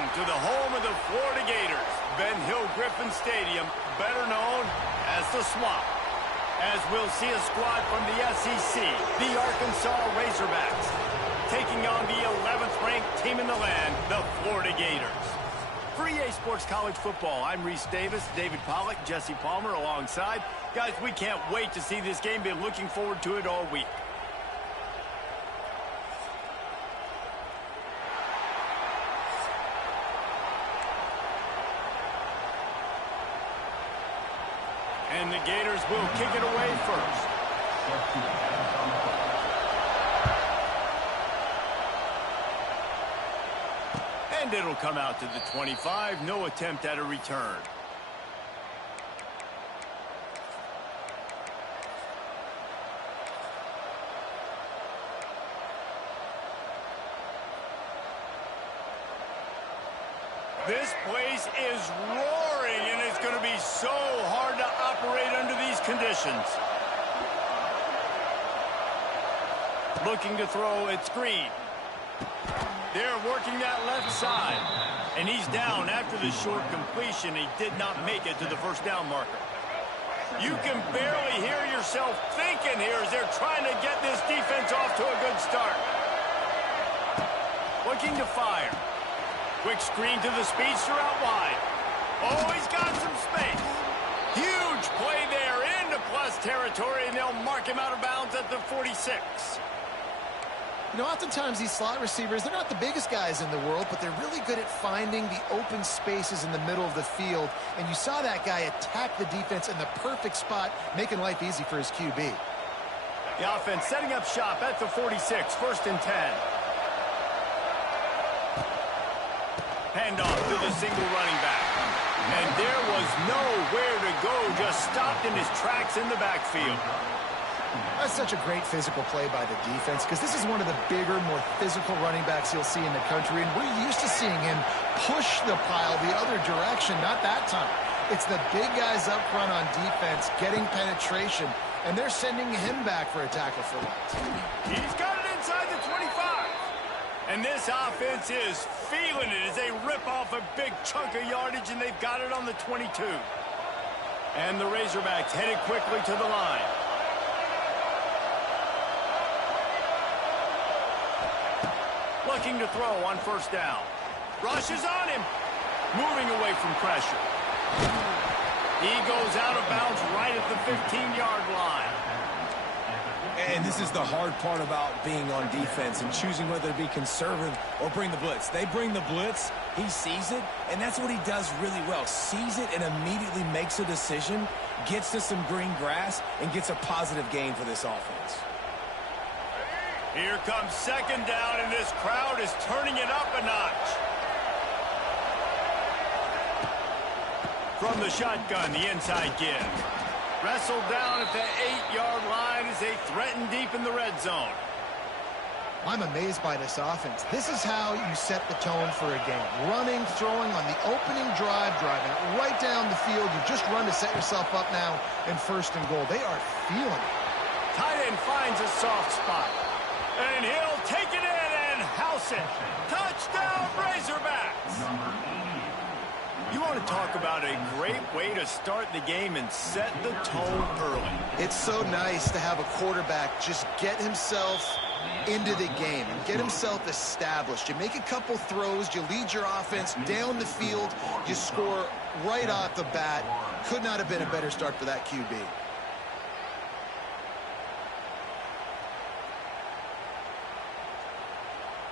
Welcome to the home of the Florida Gators, Ben Hill Griffin Stadium, better known as the Swamp. As we'll see a squad from the SEC, the Arkansas Razorbacks, taking on the 11th ranked team in the land, the Florida Gators. For EA Sports College Football, I'm Reese Davis, David Pollack, Jesse Palmer alongside. Guys, we can't wait to see this game. Been looking forward to it all week. And the Gators will kick it away first. And it'll come out to the 25. No attempt at a return. This place is roaring, and it's going to be so hard to operate under these conditions. Looking to throw, it's Green. They're working that left side, and he's down after the short completion. He did not make it to the first down marker. You can barely hear yourself thinking here as they're trying to get this defense off to a good start. Looking to fire. Quick screen to the speedster out wide. Oh, he's got some space. Huge play there into plus territory, and they'll mark him out of bounds at the 46. You know, oftentimes these slot receivers, they're not the biggest guys in the world, but they're really good at finding the open spaces in the middle of the field. And you saw that guy attack the defense in the perfect spot, making life easy for his QB. The offense setting up shop at the 46, 1st and 10. Handoff to the single running back. And there was nowhere to go, just stopped in his tracks in the backfield. That's such a great physical play by the defense because this is one of the bigger, more physical running backs you'll see in the country, and we're used to seeing him push the pile the other direction, not that time. It's the big guys up front on defense getting penetration, and they're sending him back for a tackle for loss. He's got it inside the 25. And this offense is feeling it as they rip off a big chunk of yardage, and they've got it on the 22. And the Razorbacks headed quickly to the line. Looking to throw on 1st down. Rush is on him. Moving away from pressure. He goes out of bounds right at the 15-yard line. And this is the hard part about being on defense and choosing whether to be conservative or bring the blitz. They bring the blitz, he sees it, and that's what he does really well. Sees it and immediately makes a decision, gets to some green grass, and gets a positive gain for this offense. Here comes 2nd down, and this crowd is turning it up a notch. From the shotgun, the inside give. Wrestled down at the 8-yard line as they threaten deep in the red zone. I'm amazed by this offense. This is how you set the tone for a game. Running, throwing on the opening drive, driving it right down the field. You just run to set yourself up now in 1st and goal. They are feeling it. Tight end finds a soft spot. And he'll take it in and house it. Touchdown, Razorbacks! You want to talk about a great way to start the game and set the tone early. It's so nice to have a quarterback just get himself into the game and get himself established. You make a couple throws, you lead your offense down the field, you score right off the bat. Could not have been a better start for that QB.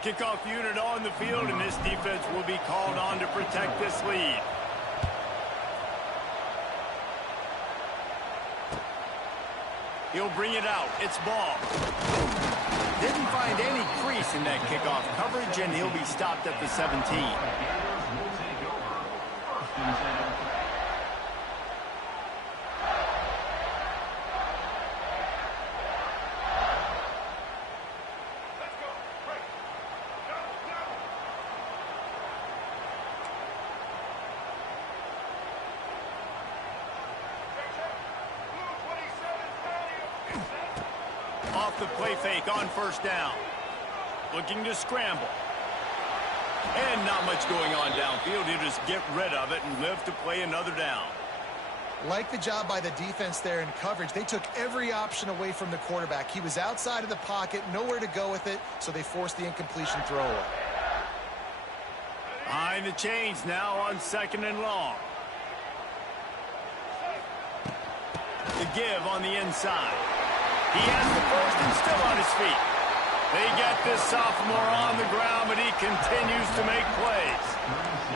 Kickoff unit on the field, and this defense will be called on to protect this lead. He'll bring it out. It's ball. Didn't find any crease in that kickoff coverage, and he'll be stopped at the 17. Off the play fake on 1st down. Looking to scramble. And not much going on downfield. He'll just get rid of it and live to play another down. Like the job by the defense there in coverage. They took every option away from the quarterback. He was outside of the pocket, nowhere to go with it, so they forced the incompletion throwaway. Behind the chains now on 2nd and long. The give on the inside. He has the first and still on his feet. They get this sophomore on the ground, but he continues to make plays.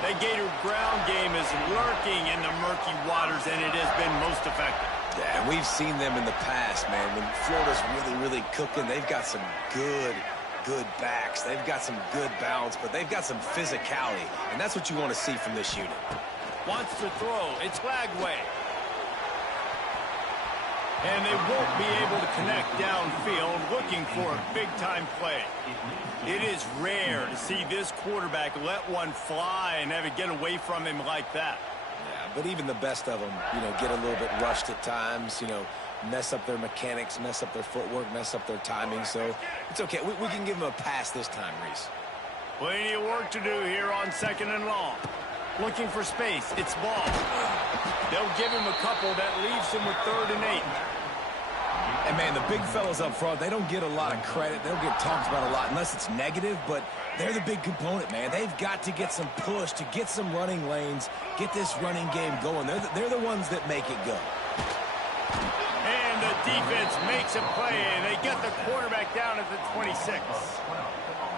That Gator ground game is lurking in the murky waters, and it has been most effective. Yeah, and we've seen them in the past, man. When Florida's really cooking, they've got some good backs. They've got some good balance, but they've got some physicality, and that's what you want to see from this unit. Wants to throw. It's Lagway. And they won't be able to connect downfield, looking for a big-time play. It is rare to see this quarterback let one fly and have it get away from him like that. Yeah, but even the best of them, get a little bit rushed at times, mess up their mechanics, mess up their footwork, mess up their timing. So it's okay. We can give them a pass this time, Reese. Plenty of work to do here on 2nd and long. Looking for space. It's ball. They'll give him a couple. That leaves him with 3rd and 8. And, man, the big fellas up front, they don't get a lot of credit. They don't get talked about a lot unless it's negative, but they're the big component, man. They've got to get some push, to get some running lanes, get this running game going. They're the ones that make it go. And the defense makes a play, and they get the quarterback down at the 26.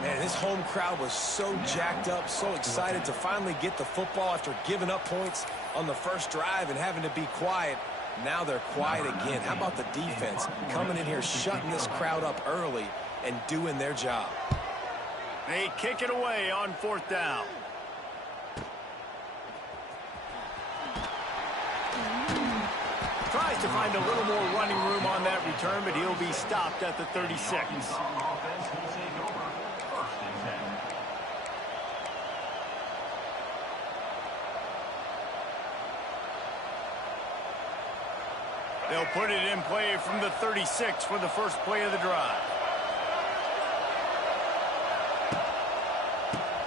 Man, this home crowd was so jacked up, so excited to finally get the football after giving up points on the first drive and having to be quiet. Now they're quiet again. How about the defense coming in here, shutting this crowd up early and doing their job? They kick it away on 4th down. Tries to find a little more running room on that return, but he'll be stopped at the 36. They'll put it in play from the 36 for the first play of the drive.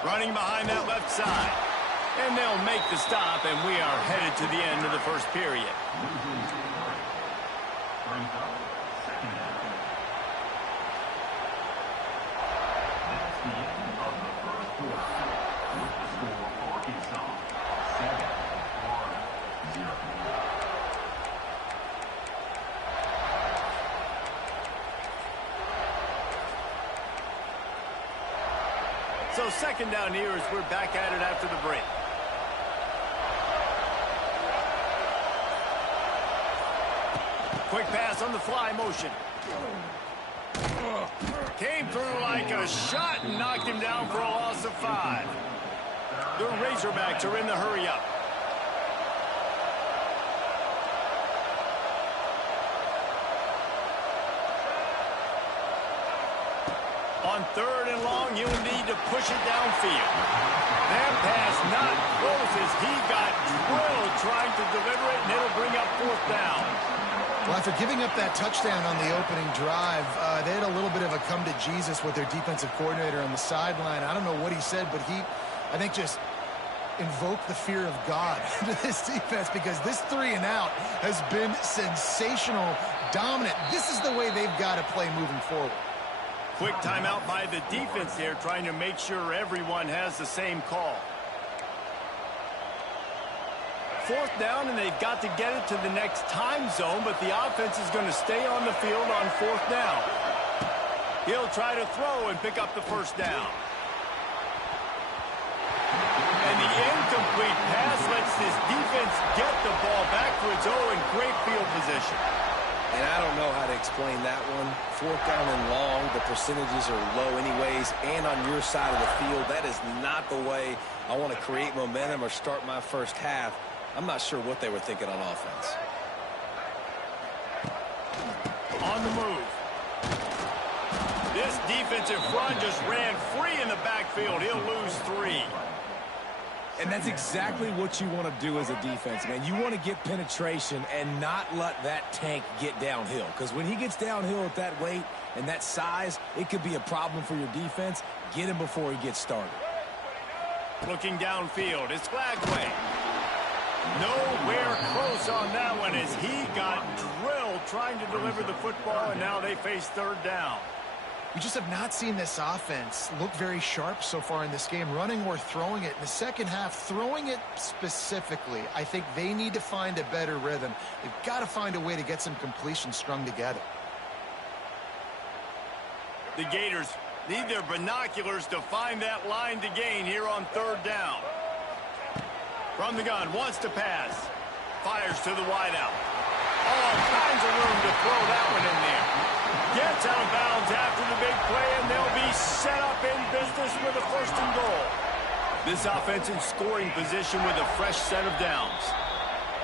Running behind that left side. And they'll make the stop, and we are headed to the end of the first period. So 2nd down here as we're back at it after the break. Quick pass on the fly motion. Came through like a shot and knocked him down for a loss of 5. The Razorbacks are in the hurry-up. On 3rd and long, you'll need to push it downfield. That pass not close as he got drilled trying to deliver it, and it'll bring up 4th down. Well, after giving up that touchdown on the opening drive, they had a little bit of a come to Jesus with their defensive coordinator on the sideline. I don't know what he said, but he, I think, just invoked the fear of God into this defense because this 3-and-out has been sensational, dominant. This is the way they've got to play moving forward. Quick timeout by the defense there, trying to make sure everyone has the same call. 4th down, and they've got to get it to the next time zone, but the offense is going to stay on the field on 4th down. He'll try to throw and pick up the first down. And the incomplete pass lets this defense get the ball back for its own. Great field position. And I don't know how to explain that one. 4th down and long, the percentages are low anyways, and on your side of the field, that is not the way I want to create momentum or start my first half. I'm not sure what they were thinking on offense. On the move. This defensive front just ran free in the backfield. He'll lose 3. And that's exactly what you want to do as a defense, man. You want to get penetration and not let that tank get downhill. Because when he gets downhill at that weight and that size, it could be a problem for your defense. Get him before he gets started. Looking downfield, it's Flagway. Nowhere close on that one as he got drilled trying to deliver the football, and now they face third down. We just have not seen this offense look very sharp so far in this game, running or throwing it. In the second half, throwing it specifically, I think they need to find a better rhythm. They've got to find a way to get some completions strung together. The Gators need their binoculars to find that line to gain here on third down. From the gun, wants to pass. Fires to the wideout. All kinds of room to throw that one in there. Gets out of bounds after the big play, and they'll be set up in business with a first and goal. This offense in scoring position with a fresh set of downs.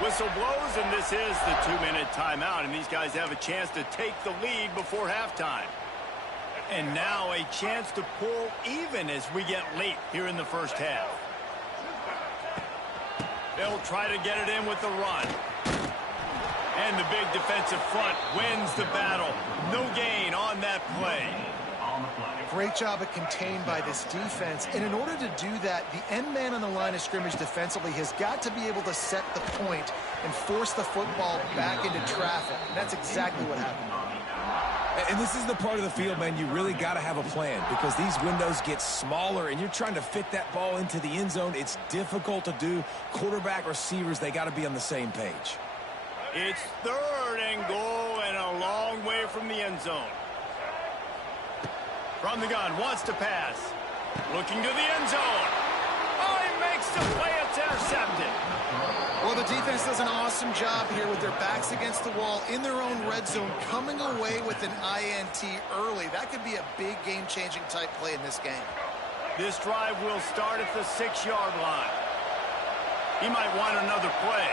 Whistle blows, and this is the 2-minute timeout, and these guys have a chance to take the lead before halftime. And now a chance to pull even as we get late here in the first half. They'll try to get it in with the run. And the big defensive front wins the battle. No gain on that play. Great job at contained by this defense. And in order to do that, the end man on the line of scrimmage defensively has got to be able to set the point and force the football back into traffic. And that's exactly what happened. And this is the part of the field, man, you really got to have a plan because these windows get smaller and you're trying to fit that ball into the end zone. It's difficult to do. Quarterback, receivers, they got to be on the same page. It's third and goal and a long way from the end zone. From the gun, wants to pass. Looking to the end zone. Oh, he makes the play. It's intercepted. Well, the defense does an awesome job here with their backs against the wall in their own red zone, coming away with an INT early. That could be a big game-changing type play in this game. This drive will start at the 6-yard line. He might want another play.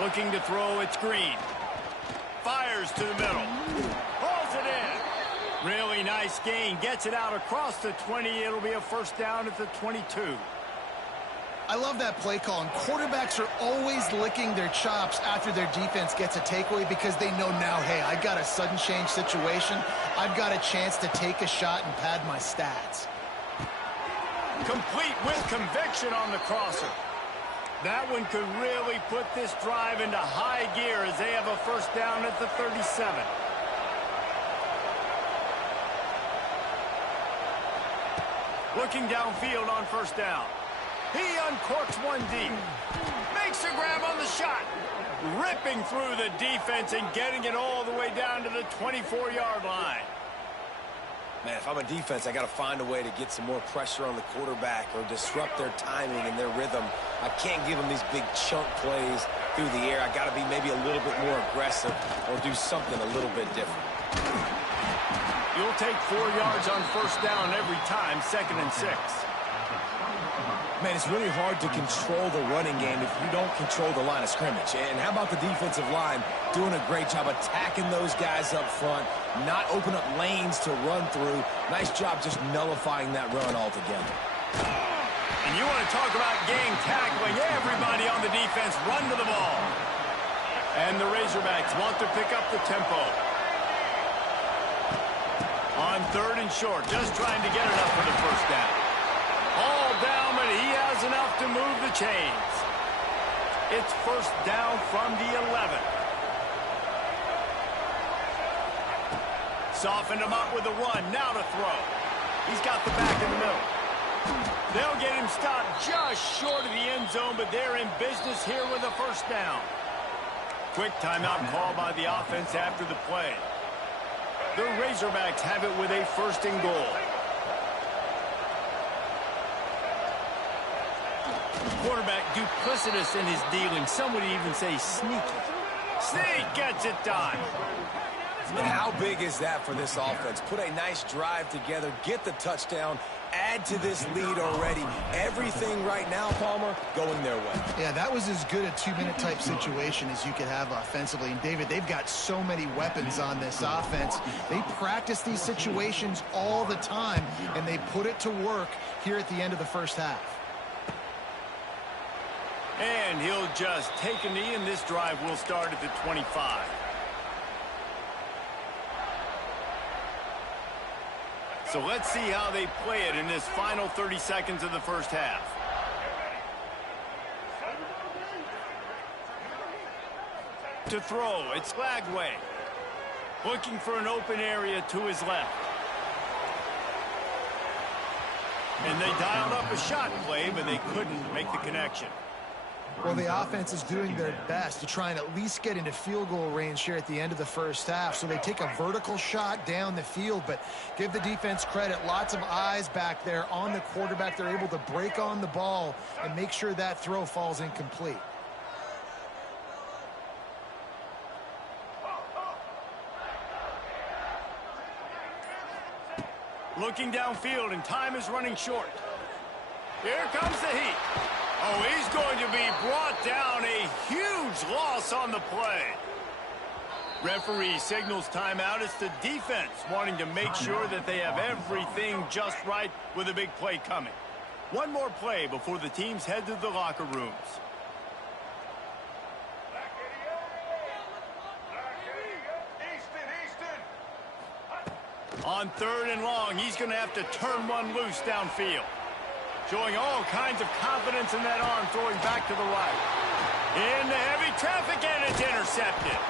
Looking to throw, it's Green. Fires to the middle. Pulls it in. Really nice gain. Gets it out across the 20. It'll be a first down at the 22. I love that play call, and quarterbacks are always licking their chops after their defense gets a takeaway because they know now, hey, I got a sudden change situation. I've got a chance to take a shot and pad my stats. Complete with conviction on the crosser. That one could really put this drive into high gear as they have a first down at the 37. Looking downfield on first down. He uncorks one deep. Makes a grab on the shot. Ripping through the defense and getting it all the way down to the 24-yard line. Man, if I'm a defense, I got to find a way to get some more pressure on the quarterback or disrupt their timing and their rhythm. I can't give them these big chunk plays through the air. I got to be maybe a little bit more aggressive or do something a little bit different. You'll take 4 yards on first down every time, 2nd and 6. Man, it's really hard to control the running game if you don't control the line of scrimmage. And how about the defensive line doing a great job attacking those guys up front, not open up lanes to run through. Nice job just nullifying that run altogether. And you want to talk about game tackling. Everybody on the defense run to the ball. And the Razorbacks want to pick up the tempo. On 3rd and short, just trying to get enough for the first down. All down, but he has enough to move the chains. It's first down from the 11. Softened him up with a run, now to throw. He's got the back in the middle. They'll get him stopped just short of the end zone, but they're in business here with a first down. Quick timeout call by the offense after the play. The Razorbacks have it with a first and goal. Quarterback duplicitous in his dealing. Some would even say sneaky. Sneak gets it done. And how big is that for this offense? Put a nice drive together, get the touchdown, add to this lead already. Everything right now, Palmer, going their way. Yeah, that was as good a 2-minute type situation as you could have offensively. And, David, they've got so many weapons on this offense. They practice these situations all the time, and they put it to work here at the end of the first half. And he'll just take a knee, and this drive will start at the 25. So let's see how they play it in this final 30 seconds of the first half. To throw, it's Lagway. Looking for an open area to his left. And they dialed up a shot play, but they couldn't make the connection. Well, the offense is doing their best to try and at least get into field goal range here at the end of the first half. So they take a vertical shot down the field, but give the defense credit. Lots of eyes back there on the quarterback. They're able to break on the ball and make sure that throw falls incomplete. Looking downfield, and time is running short. Here comes the heat. Oh, he's going to be brought down. A huge loss on the play. Referee signals timeout. It's the defense wanting to make sure that they have everything just right with a big play coming. One more play before the teams head to the locker rooms. On 3rd and long, he's going to have to turn one loose downfield. Showing all kinds of confidence in that arm, throwing back to the right. Into heavy traffic, and it's intercepted.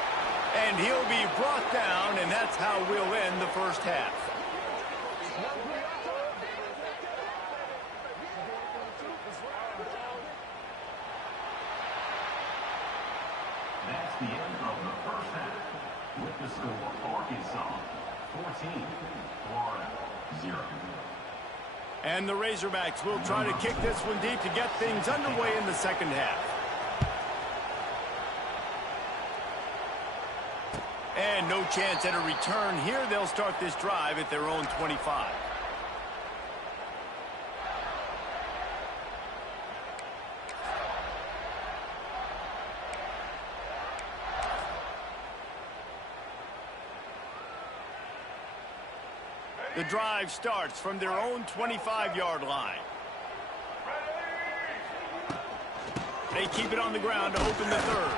And he'll be brought down, and that's how we'll end the first half. That's the end of the first half. With the score, Arkansas 14, Florida 0. And the Razorbacks will try to kick this one deep to get things underway in the second half. And no chance at a return here. They'll start this drive at their own 25. The drive starts from their own 25-yard line. They keep it on the ground to open the 3rd.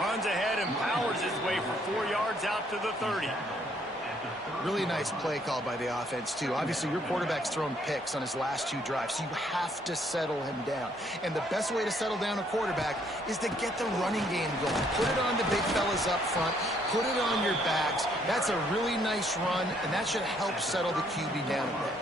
Runs ahead and powers his way for 4 yards out to the 30. Really nice play call by the offense, too. Obviously, your quarterback's thrown picks on his last 2 drives, so you have to settle him down. And the best way to settle down a quarterback is to get the running game going. Put it on the big fellas up front. Put it on your backs. That's a really nice run, and that should help settle the QB down a bit.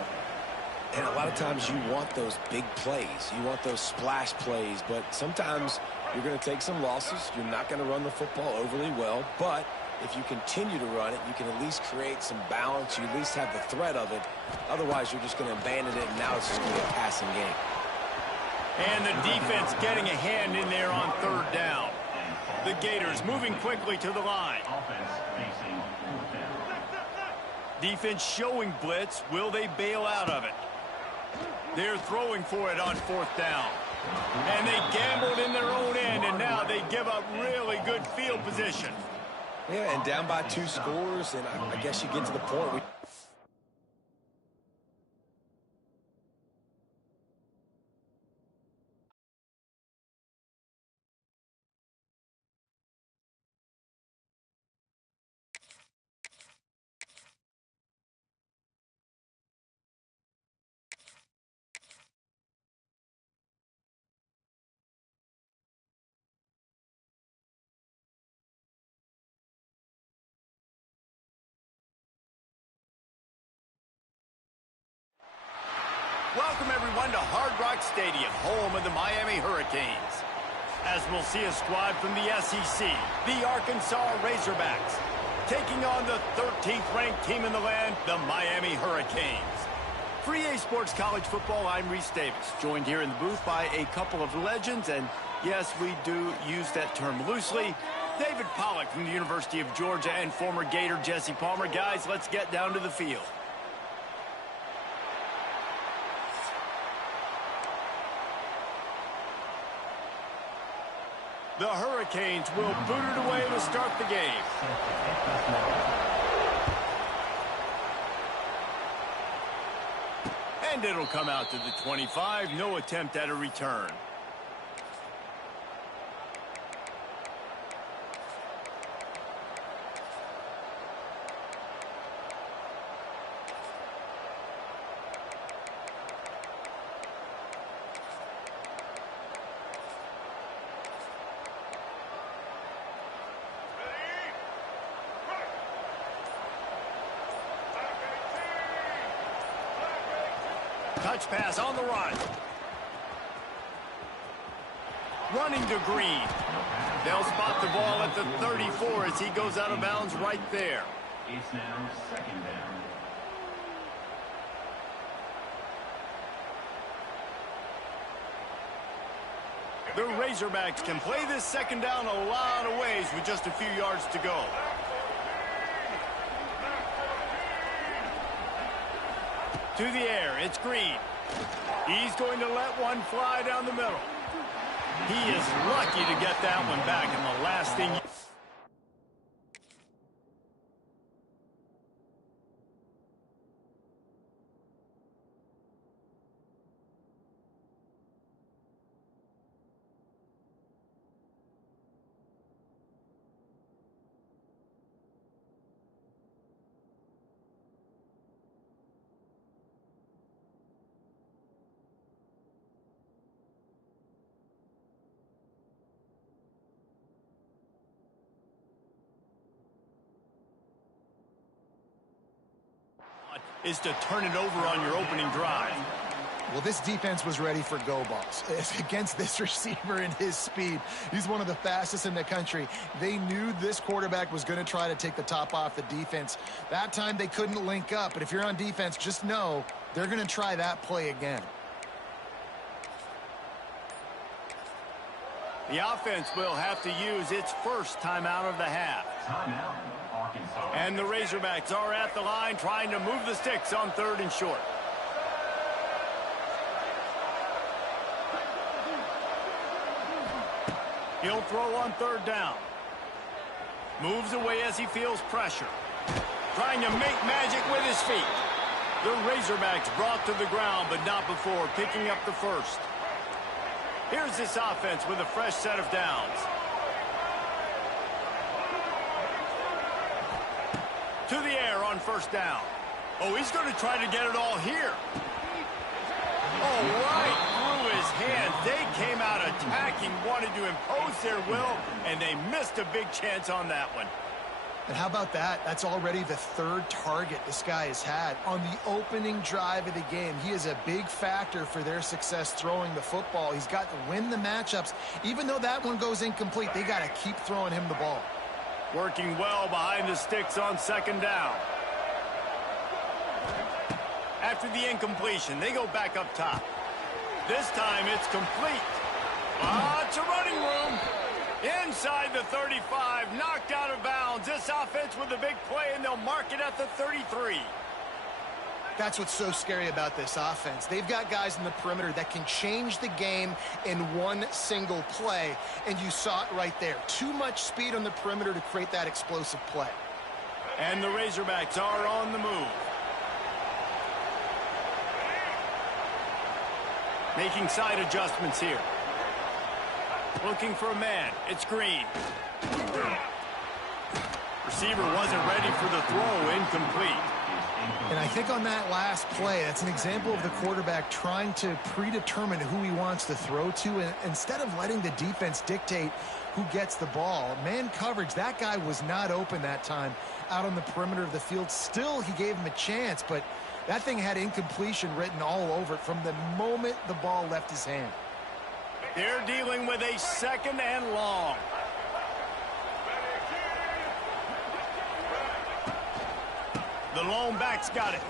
And a lot of times you want those big plays. You want those splash plays, but sometimes you're going to take some losses. You're not going to run the football overly well, but if you continue to run it, you can at least create some balance. You at least have the threat of it. Otherwise, you're just going to abandon it, and now it's just going to be a passing game. And the defense getting a hand in there on 3rd down. The Gators moving quickly to the line. Defense showing blitz. Will they bail out of it? They're throwing for it on 4th down. And they gambled in their own end, and now they give up really good field position. Yeah, and down by 2 scores, and I guess you get to the point where Welcome, everyone, to Hard Rock Stadium, home of the Miami Hurricanes. As we'll see a squad from the SEC, the Arkansas Razorbacks, taking on the 13th-ranked team in the land, the Miami Hurricanes. For EA Sports College Football, I'm Reese Davis, joined here in the booth by a couple of legends, and yes, we do use that term loosely. David Pollack from the University of Georgia and former Gator Jesse Palmer. Guys, let's get down to the field. The Hurricanes will boot it away to start the game. And it'll come out to the 25. No attempt at a return. Touch pass on the run. Running to Green. They'll spot the ball at the 34 as he goes out of bounds right there. It's now second down. The Razorbacks can play this second down a lot of ways with just a few yards to go. To the air, it's Green. He's going to let one fly down the middle. He is lucky to get that one back, and the last thing... is to turn it over on your opening drive. Well, this defense was ready for go balls. Against this receiver and his speed, he's one of the fastest in the country. They knew this quarterback was going to try to take the top off the defense. That time they couldn't link up, but if you're on defense, just know they're going to try that play again. The offense will have to use its first timeout of the half. Timeout, Arkansas. And the Razorbacks are at the line trying to move the sticks on 3rd and short. He'll throw on 3rd down. Moves away as he feels pressure. Trying to make magic with his feet. The Razorbacks brought to the ground, but not before picking up the first. Here's this offense with a fresh set of downs. To the air on 1st down. Oh, he's going to try to get it all here. Oh, right through his hands. They came out attacking, wanted to impose their will, and they missed a big chance on that one. And how about that? That's already the 3rd target this guy has had on the opening drive of the game. He is a big factor for their success throwing the football. He's got to win the matchups. Even though that one goes incomplete, they got to keep throwing him the ball. Working well behind the sticks on 2nd down. After the incompletion, they go back up top. This time it's complete. Lots of running room. Inside the 35, knocked out of bounds. This offense with a big play, and they'll mark it at the 33. That's what's so scary about this offense. They've got guys in the perimeter that can change the game in one single play, and you saw it right there. Too much speed on the perimeter to create that explosive play. And the Razorbacks are on the move. Making side adjustments here. Looking for a man. It's Green. Receiver wasn't ready for the throw. Incomplete. And I think on that last play, that's an example of the quarterback trying to predetermine who he wants to throw to, and instead of letting the defense dictate who gets the ball. Man coverage, that guy was not open that time out on the perimeter of the field. Still, he gave him a chance, but that thing had incompletion written all over it from the moment the ball left his hand. They're dealing with a 2nd and long. The lone back's got it.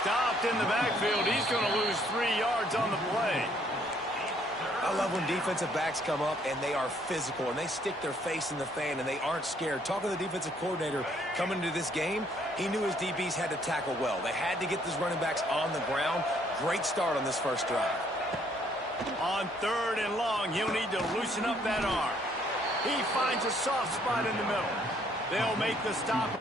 Stopped in the backfield. He's going to lose 3 yards on the play. I love when defensive backs come up and they are physical and they stick their face in the fan and they aren't scared. Talking to the defensive coordinator coming into this game, he knew his DBs had to tackle well. They had to get these running backs on the ground. Great start on this first drive. On 3rd and long, he'll need to loosen up that arm. He finds a soft spot in the middle. They'll make the stop.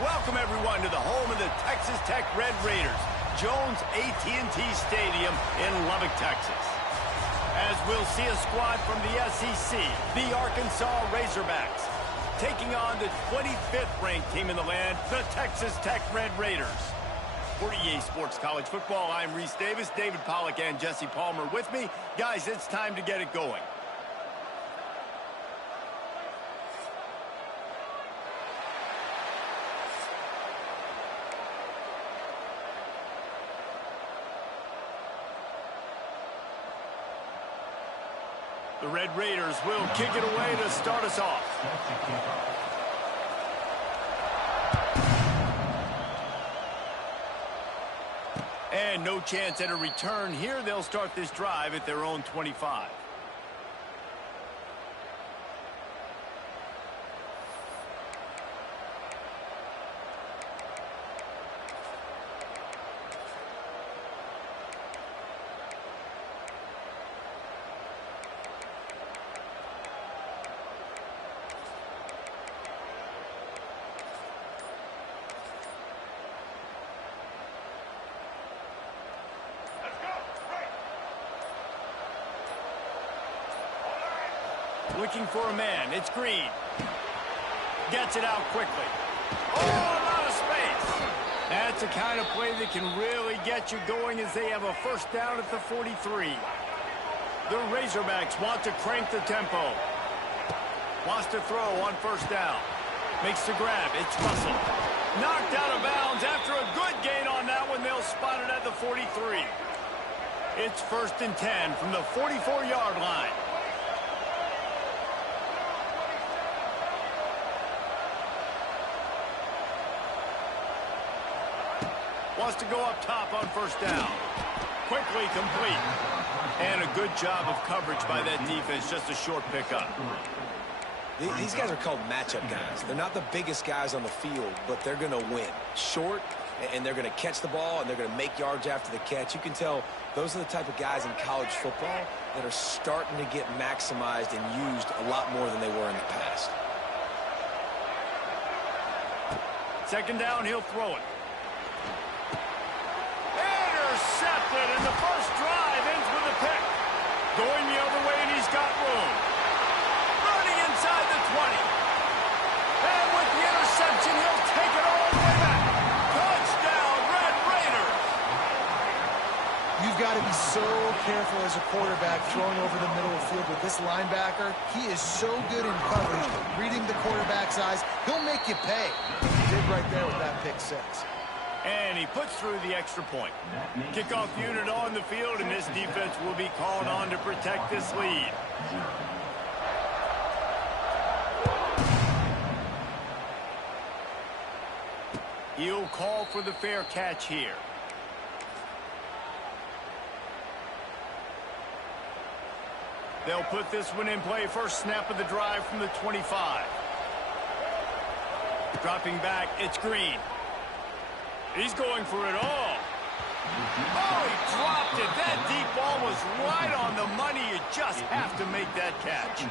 Welcome, everyone, to the home of the Texas Tech Red Raiders, Jones AT&T Stadium in Lubbock, Texas. As we'll see a squad from the SEC, the Arkansas Razorbacks, taking on the 25th ranked team in the land, the Texas Tech Red Raiders. For EA Sports College Football, I'm Reese Davis, David Pollack, and Jesse Palmer with me. Guys, it's time to get it going. The Red Raiders will kick it away to start us off. And no chance at a return here. They'll start this drive at their own 25. Looking for a man. It's Green. Gets it out quickly. Oh, a lot of space. That's the kind of play that can really get you going as they have a first down at the 43. The Razorbacks want to crank the tempo. Wants to throw on first down. Makes the grab. It's Russell. Knocked out of bounds after a good gain on that one. They'll spot it at the 43. It's 1st and 10 from the 44-yard line. Wants to go up top on first down. Quickly complete. And a good job of coverage by that defense. Just a short pickup. These guys are called matchup guys. They're not the biggest guys on the field, but they're going to win. Short, and they're going to catch the ball, and they're going to make yards after the catch. You can tell those are the type of guys in college football that are starting to get maximized and used a lot more than they were in the past. Second down, he'll throw it. Intercepted, and the first drive ends with a pick. Going the other way, and he's got room. Running inside the 20. And with the interception, he'll take it all the way back. Touchdown, Red Raiders. You've got to be so careful as a quarterback throwing over the middle of the field with this linebacker. He is so good in coverage, reading the quarterback's eyes. He'll make you pay. He did right there with that pick six. And he puts through the extra point. Kickoff unit on the field, and this defense will be called on to protect this lead. He'll call for the fair catch here. They'll put this one in play. First snap of the drive from the 25. Dropping back, it's Green. He's going for it all. Oh, he dropped it. That deep ball was right on the money. You just have to make that catch.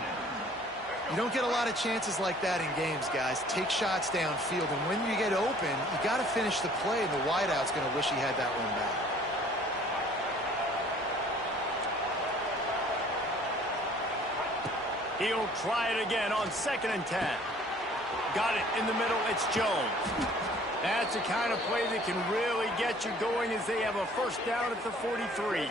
You don't get a lot of chances like that in games, guys. Take shots downfield, and when you get open, you got to finish the play, and the wideout's going to wish he had that one back. He'll try it again on 2nd and 10. Got it in the middle. It's Jones. That's the kind of play that can really get you going as they have a first down at the 43.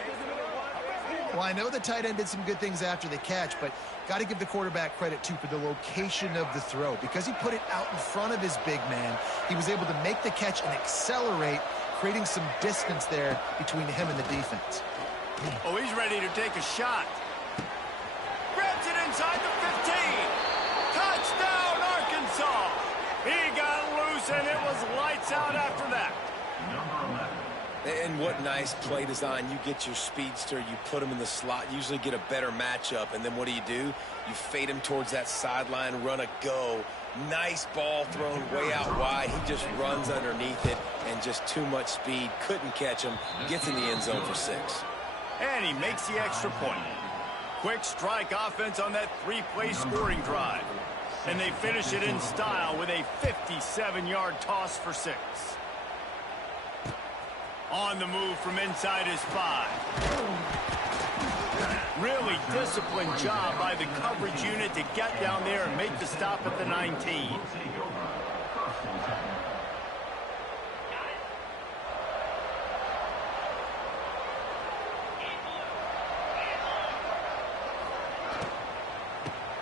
Well, I know the tight end did some good things after the catch, but got to give the quarterback credit, too, for the location of the throw. Because he put it out in front of his big man, he was able to make the catch and accelerate, creating some distance there between him and the defense. Oh, he's ready to take a shot. Grabs it inside the 15. Touchdown, Arkansas. He got loose, and it was lights out after that. And what nice play design. You get your speedster, you put him in the slot, usually get a better matchup, and then what do? You fade him towards that sideline, run a go. Nice ball thrown way out wide. He just runs underneath it, and just too much speed. Couldn't catch him. Gets in the end zone for 6. And he makes the extra point. Quick strike offense on that 3-play scoring drive. And they finish it in style with a 57-yard toss for 6. On the move from inside his 5. Really disciplined job by the coverage unit to get down there and make the stop at the 19.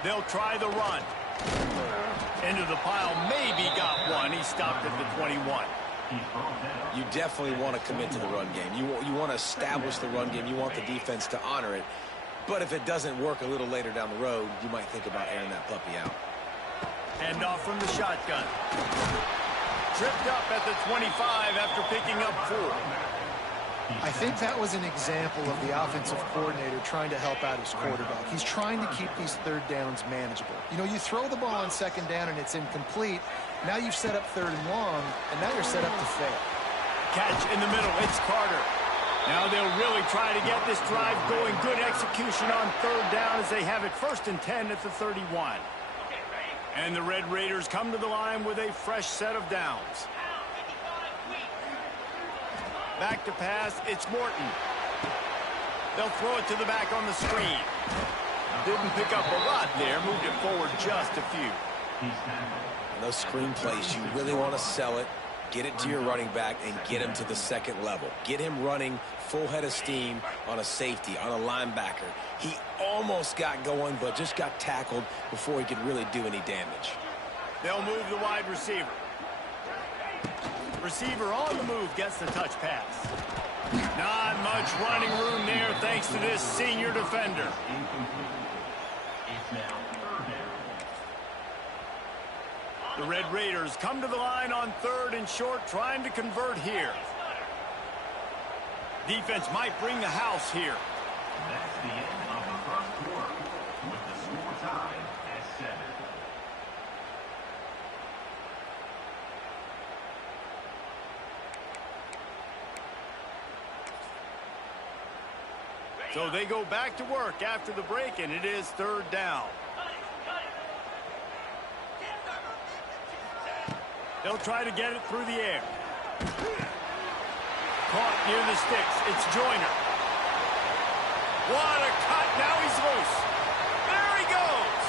They'll try the run. Into the pile, maybe got one. He stopped at the 21. You definitely want to commit to the run game. You want to establish the run game. You want the defense to honor it. But if it doesn't work a little later down the road, you might think about airing that puppy out. Hand off from the shotgun. Tripped up at the 25 after picking up 4. I think that was an example of the offensive coordinator trying to help out his quarterback. He's trying to keep these third downs manageable. You know, you throw the ball on second down and it's incomplete. Now you've set up third and long, and now you're set up to fail. Catch in the middle. It's Carter. Now they'll really try to get this drive going. Good execution on third down as they have it 1st and 10 at the 31. And the Red Raiders come to the line with a fresh set of downs. Back to pass, it's Morton. They'll throw it to the back on the screen. Didn't pick up a lot there, moved it forward just a few. And those screen plays, you really want to sell it, get it to your running back, and get him to the second level. Get him running full head of steam on a safety, on a linebacker. He almost got going, but just got tackled before he could really do any damage. They'll move the wide receiver. Receiver on the move gets the touch pass. Not much running room there thanks to this senior defender. The Red Raiders come to the line on 3rd and short, trying to convert here. Defense might bring the house here. That's the end of the first quarter, with the score tied at 7. So they go back to work after the break, and it is 3rd down. They'll try to get it through the air. Caught near the sticks. It's Joyner. What a cut. Now he's loose. There he goes.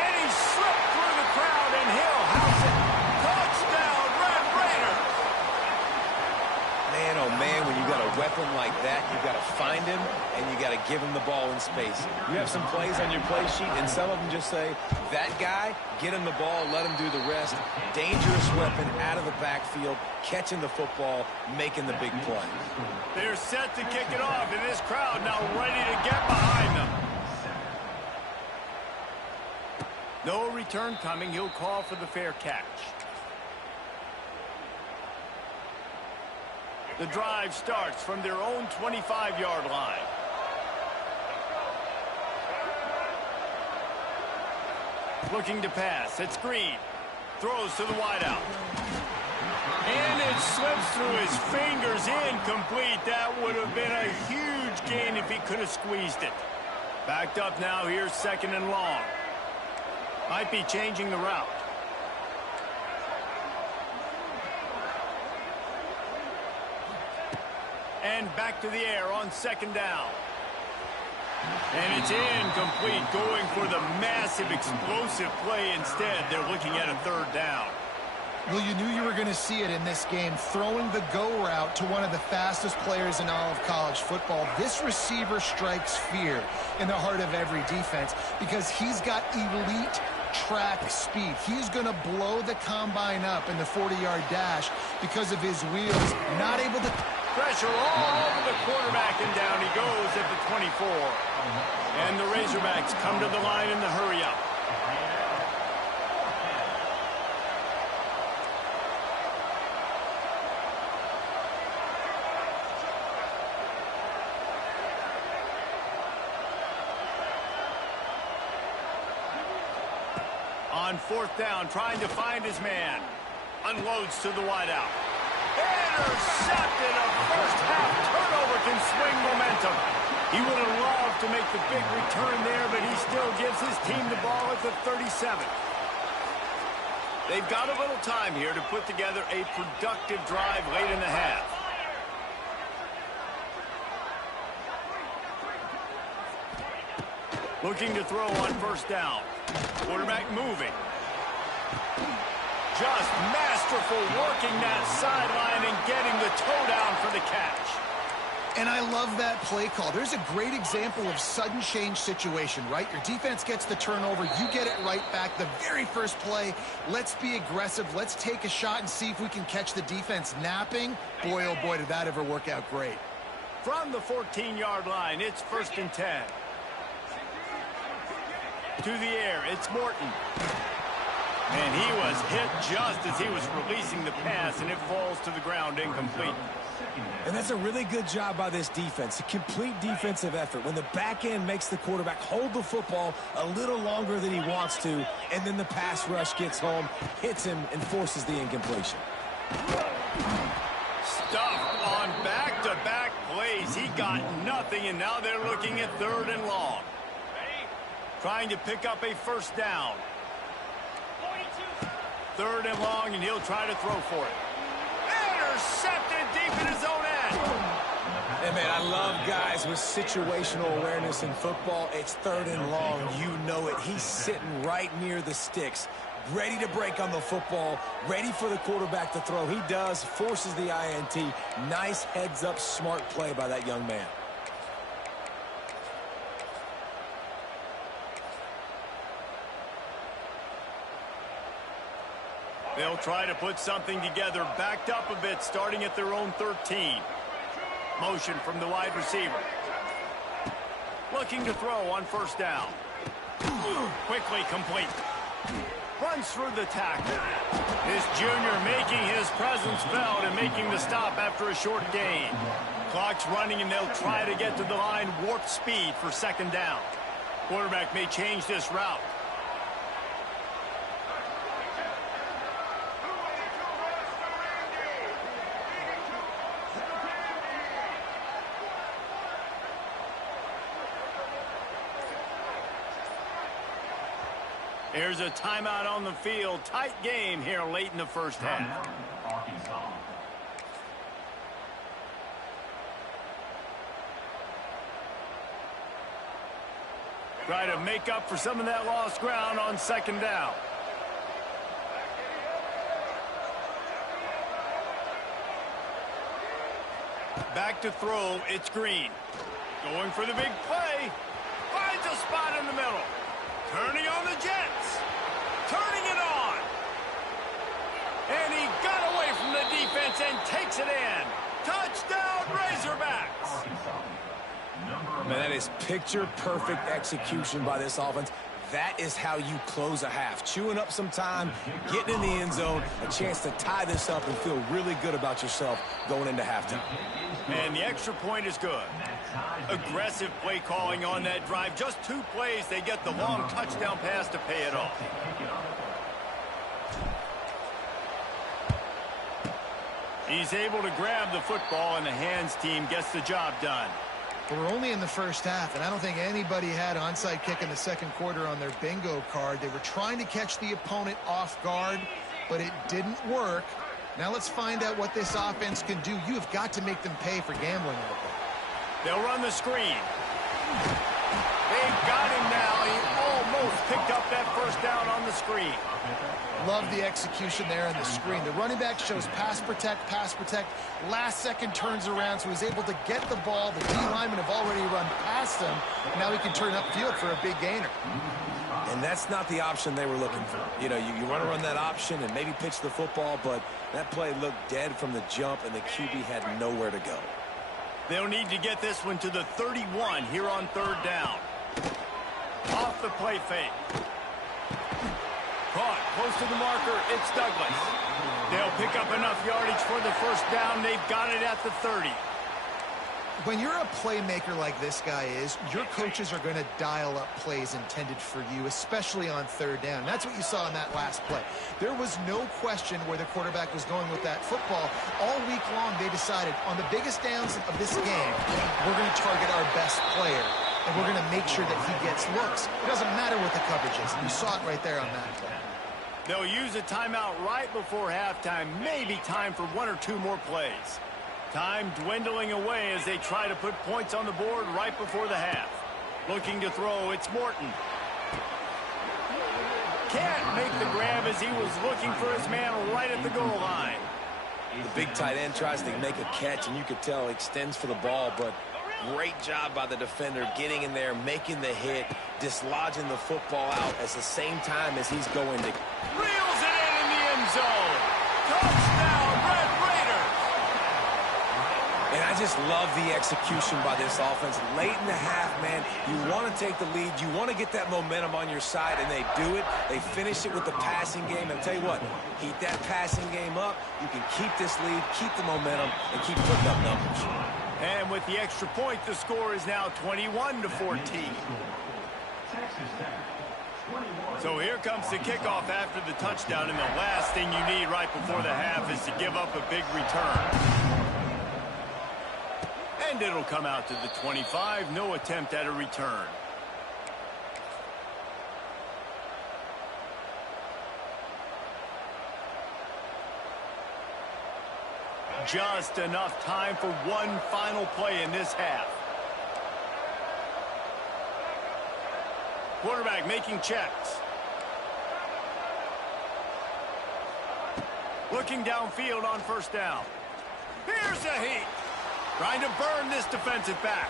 And he slipped through the crowd, and he'll house it. Touchdown, Red Raiders. Man, oh man, when you got a weapon like that, you got to find him, and you got to give him the ball in space. You have some plays on your play sheet, and some of them just say, that guy, get him the ball, let him do the rest. Dangerous weapon out of the backfield, catching the football, making the big play. They're set to kick it off, and this crowd now ready to get behind them. No return coming. He'll call for the fair catch. The drive starts from their own 25-yard line. Looking to pass. It's Green. Throws to the wideout. And it slips through his fingers. Incomplete. That would have been a huge gain if he could have squeezed it. Backed up now. Here's 2nd and long. Might be changing the route. And back to the air on 2nd down. And it's incomplete, going for the massive explosive play instead. They're looking at a 3rd down. Well, you knew you were going to see it in this game, throwing the go route to one of the fastest players in all of college football. This receiver strikes fear in the heart of every defense because he's got elite track speed. He's going to blow the combine up in the 40-yard dash because of his wheels. Not able to... Pressure all over the quarterback, and down he goes at the 24. And the Razorbacks come to the line in the hurry-up. On 4th down, trying to find his man. Unloads to the wideout. Intercepted. A first-half turnover can swing momentum. He would have loved to make the big return there, but he still gives his team the ball at the 37. They've got a little time here to put together a productive drive late in the half. Looking to throw on first down. Quarterback moving. Just masterful working that sideline and getting the toe down for the catch. And I love that play call. There's a great example of sudden change situation, right? Your defense gets the turnover. You get it right back. The very first play, let's be aggressive. Let's take a shot and see if we can catch the defense napping. Boy, oh boy, did that ever work out great. From the 14-yard line, it's 1st and 10. To the air, it's Morton. And he was hit just as he was releasing the pass, and it falls to the ground incomplete. And that's a really good job by this defense, a complete defensive effort. When the back end makes the quarterback hold the football a little longer than he wants to, and then the pass rush gets home, hits him, and forces the incompletion. Stuffed on back-to-back plays. He got nothing, and now they're looking at 3rd and long. Trying to pick up a first down. 3rd and long, and he'll try to throw for it. Intercepted deep in his own end. Hey, man, I love guys with situational awareness in football. It's 3rd and long. You know it. He's sitting right near the sticks, ready to break on the football, ready for the quarterback to throw. He does, forces the INT. Nice heads-up, smart play by that young man. They'll try to put something together, backed up a bit, starting at their own 13. Motion from the wide receiver. Looking to throw on first down. Quickly complete. Runs through the tackle. This junior making his presence felt and making the stop after a short gain. Clock's running, and they'll try to get to the line warp speed for 2nd down. Quarterback may change this route. Here's a timeout on the field. Tight game here late in the first half. Arkansas. Try to make up for some of that lost ground on 2nd down. Back to throw, it's Green. Going for the big play. Finds a spot in the middle. Turning on the Jets. Turning it on. And he got away from the defense and takes it in. Touchdown, Razorbacks. Man, that is picture-perfect execution by this offense. That is how you close a half. Chewing up some time, getting in the end zone, a chance to tie this up and feel really good about yourself going into halftime. And the extra point is good. Aggressive play calling on that drive. Just 2 plays, they get the long touchdown pass to pay it off. He's able to grab the football, and the hands team gets the job done. We're only in the first half, and I don't think anybody had onside kick in the 2nd quarter on their bingo card. They were trying to catch the opponent off guard, but it didn't work. Now let's find out what this offense can do. You have got to make them pay for gambling a little bit. They'll run the screen. They've got him now. He almost picked up that first down on the screen. Love the execution there on the screen. The running back shows pass protect, pass protect. Last second turns around, so he's able to get the ball. The D linemen have already run past him. Now he can turn upfield for a big gainer. And that's not the option they were looking for. You know, you want to run that option and maybe pitch the football, but that play looked dead from the jump, and the QB had nowhere to go. They'll need to get this one to the 31 here on 3rd down. Off the play fake. Caught close to the marker. It's Douglas. They'll pick up enough yardage for the first down. They've got it at the 30. When you're a playmaker like this guy is, your coaches are going to dial up plays intended for you, especially on 3rd down. That's what you saw in that last play. There was no question where the quarterback was going with that football. All week long, they decided on the biggest downs of this game, we're going to target our best player, and we're going to make sure that he gets looks. It doesn't matter what the coverage is. You saw it right there on that play. They'll use a timeout right before halftime, maybe time for one or two more plays. Time dwindling away as they try to put points on the board right before the half. Looking to throw, it's Morton. Can't make the grab as he was looking for his man right at the goal line. The big tight end tries to make a catch, and you could tell he extends for the ball, but great job by the defender getting in there, making the hit, dislodging the football out at the same time as he's going to... Reels it in the end zone. Touchdown, Red Raiders. And I just love the execution by this offense. Late in the half, man, you want to take the lead. You want to get that momentum on your side, and they do it. They finish it with the passing game. And I'll tell you what, keep that passing game up. You can keep this lead, keep the momentum, and keep putting up numbers. And with the extra point, the score is now 21-14. So here comes the kickoff after the touchdown, and the last thing you need right before the half is to give up a big return. And it'll come out to the 25, no attempt at a return. Just enough time for one final play in this half. Quarterback making checks. Looking downfield on first down. Here's a heat. Trying to burn this defensive back.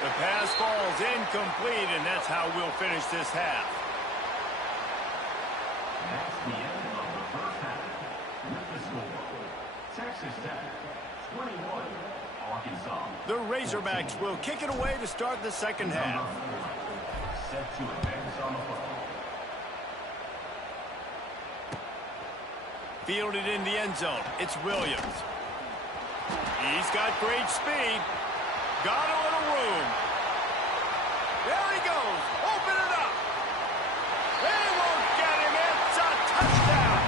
The pass falls incomplete, and that's how we'll finish this half. That's the end of the first half. With the score, Texas Tech 21, Arkansas. The Razorbacks will kick it away to start the second half. Set to advance on the football. Fielded in the end zone. It's Williams. He's got great speed. Got a little room. There he goes. Open it up. They won't get him. It's a touchdown.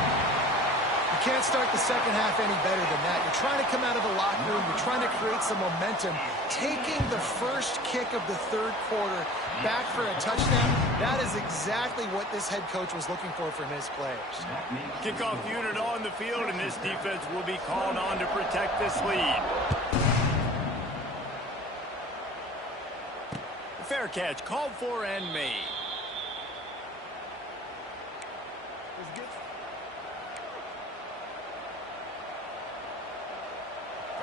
You can't start the second half any better than that. You're trying to come out of the locker room. You're trying to create some momentum. Taking the first kick of the third quarter back for a touchdown, that is exactly what this head coach was looking for from his players. Kickoff unit on the field, and this defense will be called on to protect this lead. Fair catch called for and made.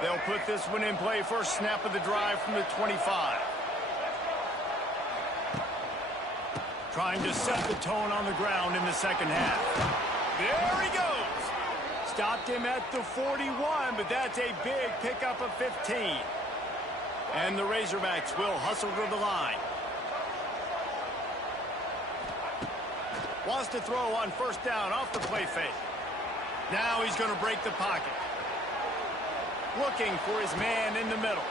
They'll put this one in play. First snap of the drive from the 25. Trying to set the tone on the ground in the second half. There he goes. Stopped him at the 41, but that's a big pickup of 15. And the Razorbacks will hustle to the line. Wants to throw on first down off the play fake. Now he's going to break the pocket. Looking for his man in the middle.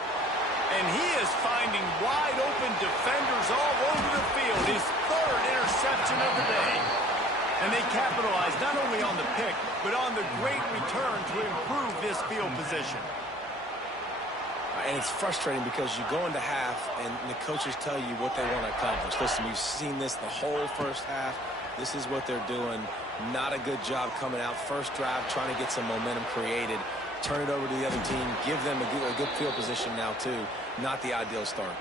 And he is finding wide open defenders all over the field. His third interception of the day. And they capitalize not only on the pick, but on the great return to improve this field position. And it's frustrating because you go into half and the coaches tell you what they want to accomplish. Listen, we've seen this the whole first half. This is what they're doing. Not a good job coming out. First drive, trying to get some momentum created. Turn it over to the other team. Give them a good field position now, too. Not the ideal start.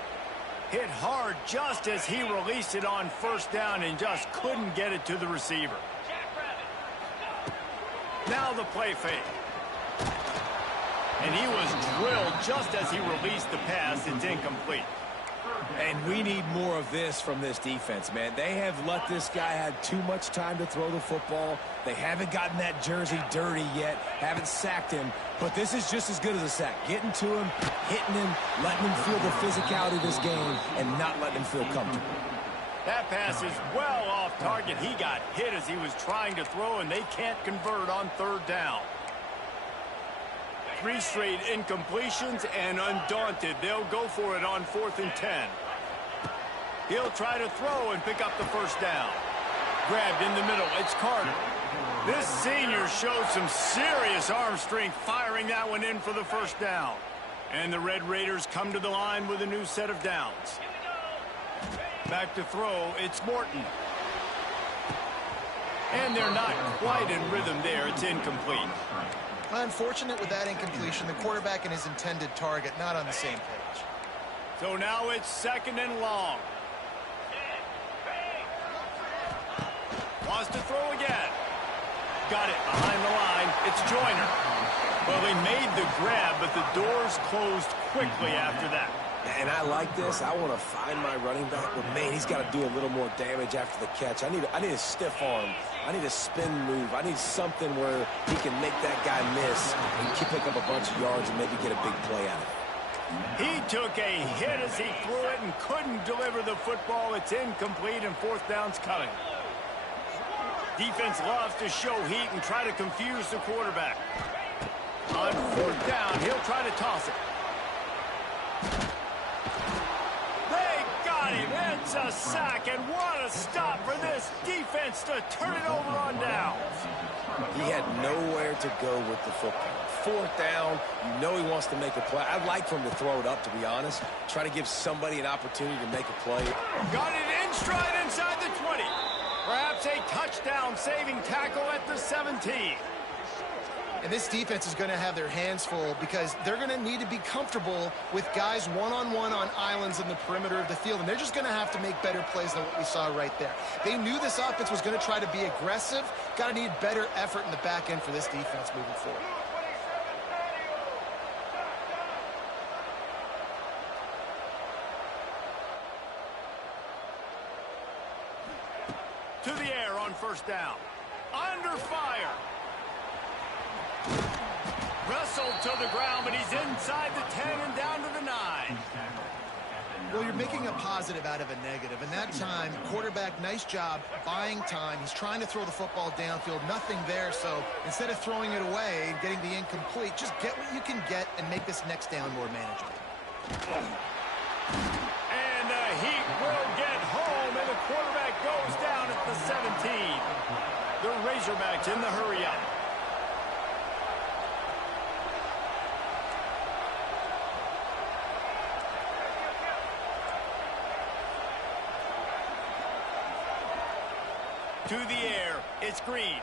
Hit hard just as he released it on first down and just couldn't get it to the receiver. Now the play fake. And he was drilled just as he released the pass. It's incomplete. And we need more of this from this defense, man. They have let this guy have too much time to throw the football. They haven't gotten that jersey dirty yet, haven't sacked him. But this is just as good as a sack. Getting to him, hitting him, letting him feel the physicality of this game, and not letting him feel comfortable. That pass is well off target. He got hit as he was trying to throw, and they can't convert on third down. 3 straight incompletions, and undaunted, they'll go for it on 4th and 10. He'll try to throw and pick up the first down. Grabbed in the middle, it's Carter. This senior showed some serious arm strength firing that one in for the first down. And the Red Raiders come to the line with a new set of downs. Back to throw, it's Morton. And they're not quite in rhythm there. It's incomplete. Unfortunate with that incompletion. The quarterback and his intended target not on the same page. So now it's 2nd and long. Wants to throw again. Got it behind the line. It's Joyner. Well, they made the grab, but the doors closed quickly after that. And I like this. I want to find my running back, but man, he's got to do a little more damage after the catch. I need a stiff arm. I need a spin move. I need something where he can make that guy miss and pick up a bunch of yards and maybe get a big play out of it. He took a hit as he threw it and couldn't deliver the football. It's incomplete and 4th down's coming. Defense loves to show heat and try to confuse the quarterback. On 4th down, he'll try to toss it. They got him. It's a sack, and what a stop for this defense to turn it over on down. He had nowhere to go with the football. 4th down, you know he wants to make a play. I'd like for him to throw it up, to be honest. Try to give somebody an opportunity to make a play. Got it in stride inside the 20. Perhaps a touchdown-saving tackle at the 17. And this defense is going to have their hands full because they're going to need to be comfortable with guys one-on-one on islands in the perimeter of the field. And they're just going to have to make better plays than what we saw right there. They knew this offense was going to try to be aggressive. Got to need better effort in the back end for this defense moving forward. To the air on 1st down. Under fire. Wrestled to the ground, but he's inside the 10 and down to the 9. Well, you're making a positive out of a negative. And that time, quarterback, nice job buying time. He's trying to throw the football downfield. Nothing there, so instead of throwing it away and getting the incomplete, just get what you can get and make this next down more manageable. And the Heat will get home, and the quarterback goes down at the 17. The Razorbacks in the hurry-up. To the air, it's Green.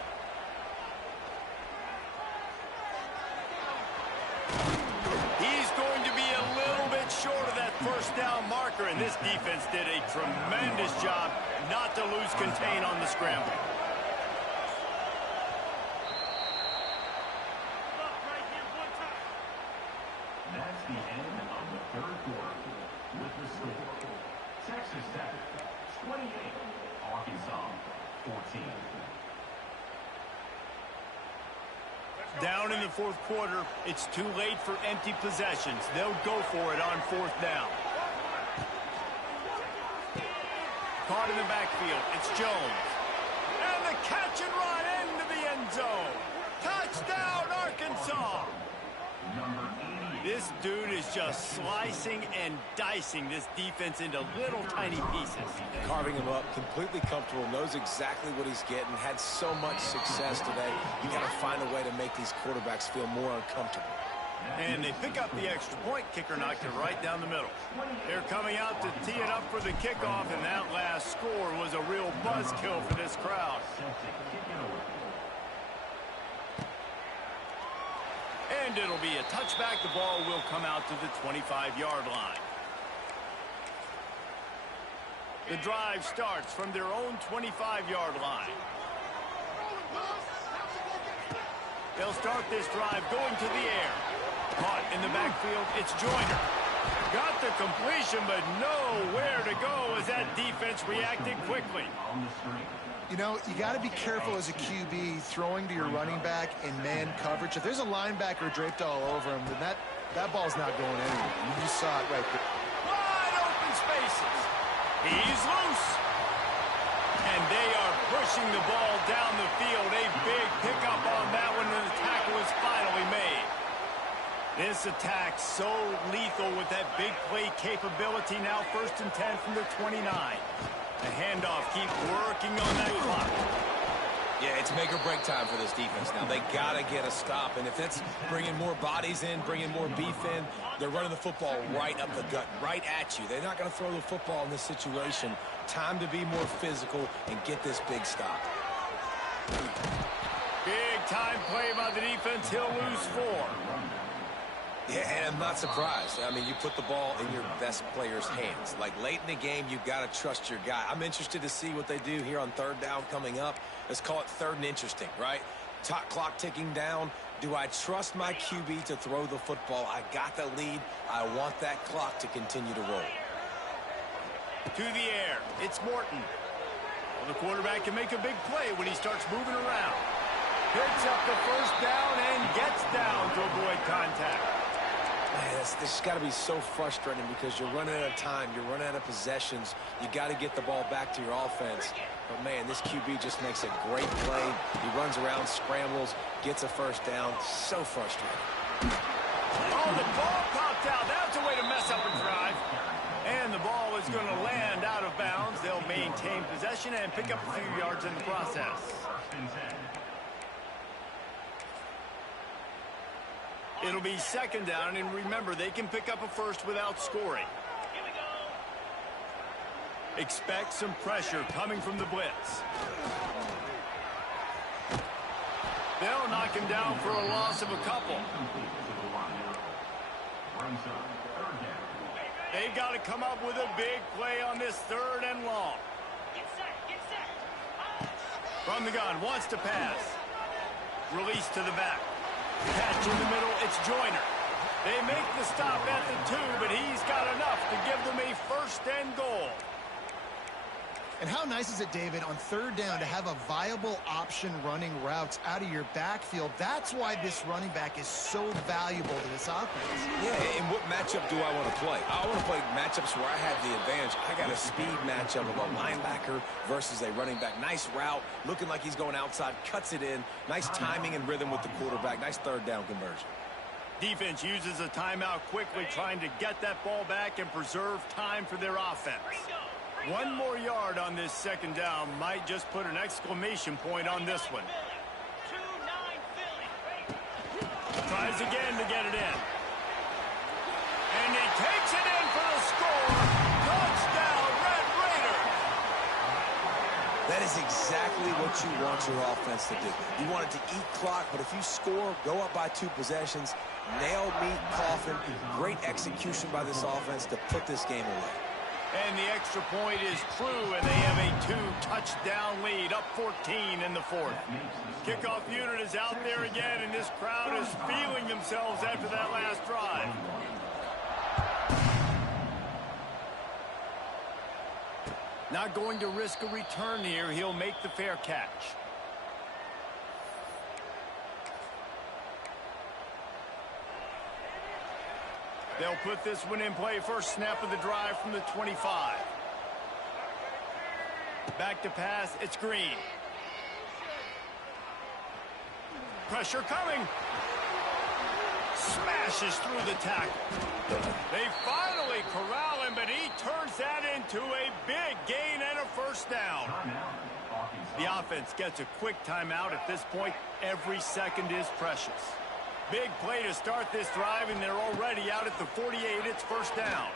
He's going to be a little bit short of that 1st down marker, and this defense did a tremendous job not to lose contain on the scramble. That's the end of the 3rd quarter. With the score, Texas Tech 28, Arkansas 14. Down in the 4th quarter, it's too late for empty possessions. They'll go for it on 4th down. Caught in the backfield, it's Jones. And the catch and run into the end zone. Touchdown, Arkansas! Number 88. This dude is just slicing and dicing this defense into little tiny pieces. Carving him up, completely comfortable, knows exactly what he's getting, had so much success today. You got to find a way to make these quarterbacks feel more uncomfortable. And they pick up the extra point. Kicker knocked it right down the middle. They're coming out to tee it up for the kickoff, and that last score was a real buzzkill for this crowd. And it'll be a touchback. The ball will come out to the 25-yard line. The drive starts from their own 25-yard line. They'll start this drive going to the air. Caught in the backfield, it's Joyner. Got the completion, but nowhere to go as that defense reacted quickly. You know, you got to be careful as a QB throwing to your running back in man coverage. If there's a linebacker draped all over him, then that ball's not going anywhere. You just saw it right there. Wide open spaces. He's loose. And they are pushing the ball down the field. A big pickup on that one, and the tackle is finally made. This attack so lethal with that big play capability. Now 1st and 10 from the 29. The handoff, keep working on that clock. Yeah, it's make or break time for this defense now. They got to get a stop, and if it's bringing more bodies in, bringing more beef in, they're running the football right up the gut, right at you. They're not going to throw the football in this situation. Time to be more physical and get this big stop. Big-time play by the defense. He'll lose 4. Yeah, and I'm not surprised. I mean, you put the ball in your best player's hands. Like, late in the game, you've got to trust your guy. I'm interested to see what they do here on 3rd down coming up. Let's call it 3rd and interesting, right? Top clock ticking down. Do I trust my QB to throw the football? I got the lead. I want that clock to continue to roll. To the air. It's Morton. Well, the quarterback can make a big play when he starts moving around. Picks up the 1st down and gets down to avoid contact. Man, this got to be so frustrating because you're running out of time. You're running out of possessions. You got to get the ball back to your offense. But, man, this QB just makes a great play. He runs around, scrambles, gets a 1st down. So frustrating. Oh, the ball popped out. That's a way to mess up a drive. And the ball is going to land out of bounds. They'll maintain possession and pick up a few yards in the process. It'll be 2nd down, and remember, they can pick up a 1st without scoring. Expect some pressure coming from the blitz. They'll knock him down for a loss of a couple. They've got to come up with a big play on this 3rd and long. From the gun, wants to pass. Release to the back. Catch in the middle, it's Joyner. They make the stop at the 2, but he's got enough to give them a 1st and goal. And how nice is it, David, on 3rd down to have a viable option running routes out of your backfield? That's why this running back is so valuable to this offense. Yeah, and what matchup do I want to play? I want to play matchups where I have the advantage. I got a speed matchup of a linebacker versus a running back. Nice route, looking like he's going outside, cuts it in. Nice timing and rhythm with the quarterback. Nice 3rd down conversion. Defense uses a timeout quickly, trying to get that ball back and preserve time for their offense. 1 more yard on this 2nd down might just put an exclamation point on this one. Tries again to get it in. And he takes it in for the score. Touchdown, Red Raider. That is exactly what you want your offense to do. You want it to eat clock, but if you score, go up by 2 possessions, nail, meet, coffin. Great execution by this offense to put this game away. And the extra point is true, and they have a 2-touchdown lead, up 14 in the 4th. Kickoff unit is out there again, and this crowd is feeling themselves after that last drive. Not going to risk a return here. He'll make the fair catch. They'll put this one in play. 1st snap of the drive from the 25. Back to pass. It's Green. Pressure coming. Smashes through the tackle. They finally corral him, but he turns that into a big gain and a 1st down. The offense gets a quick timeout. At this point, every second is precious. Big play to start this drive, and they're already out at the 48. It's 1st down.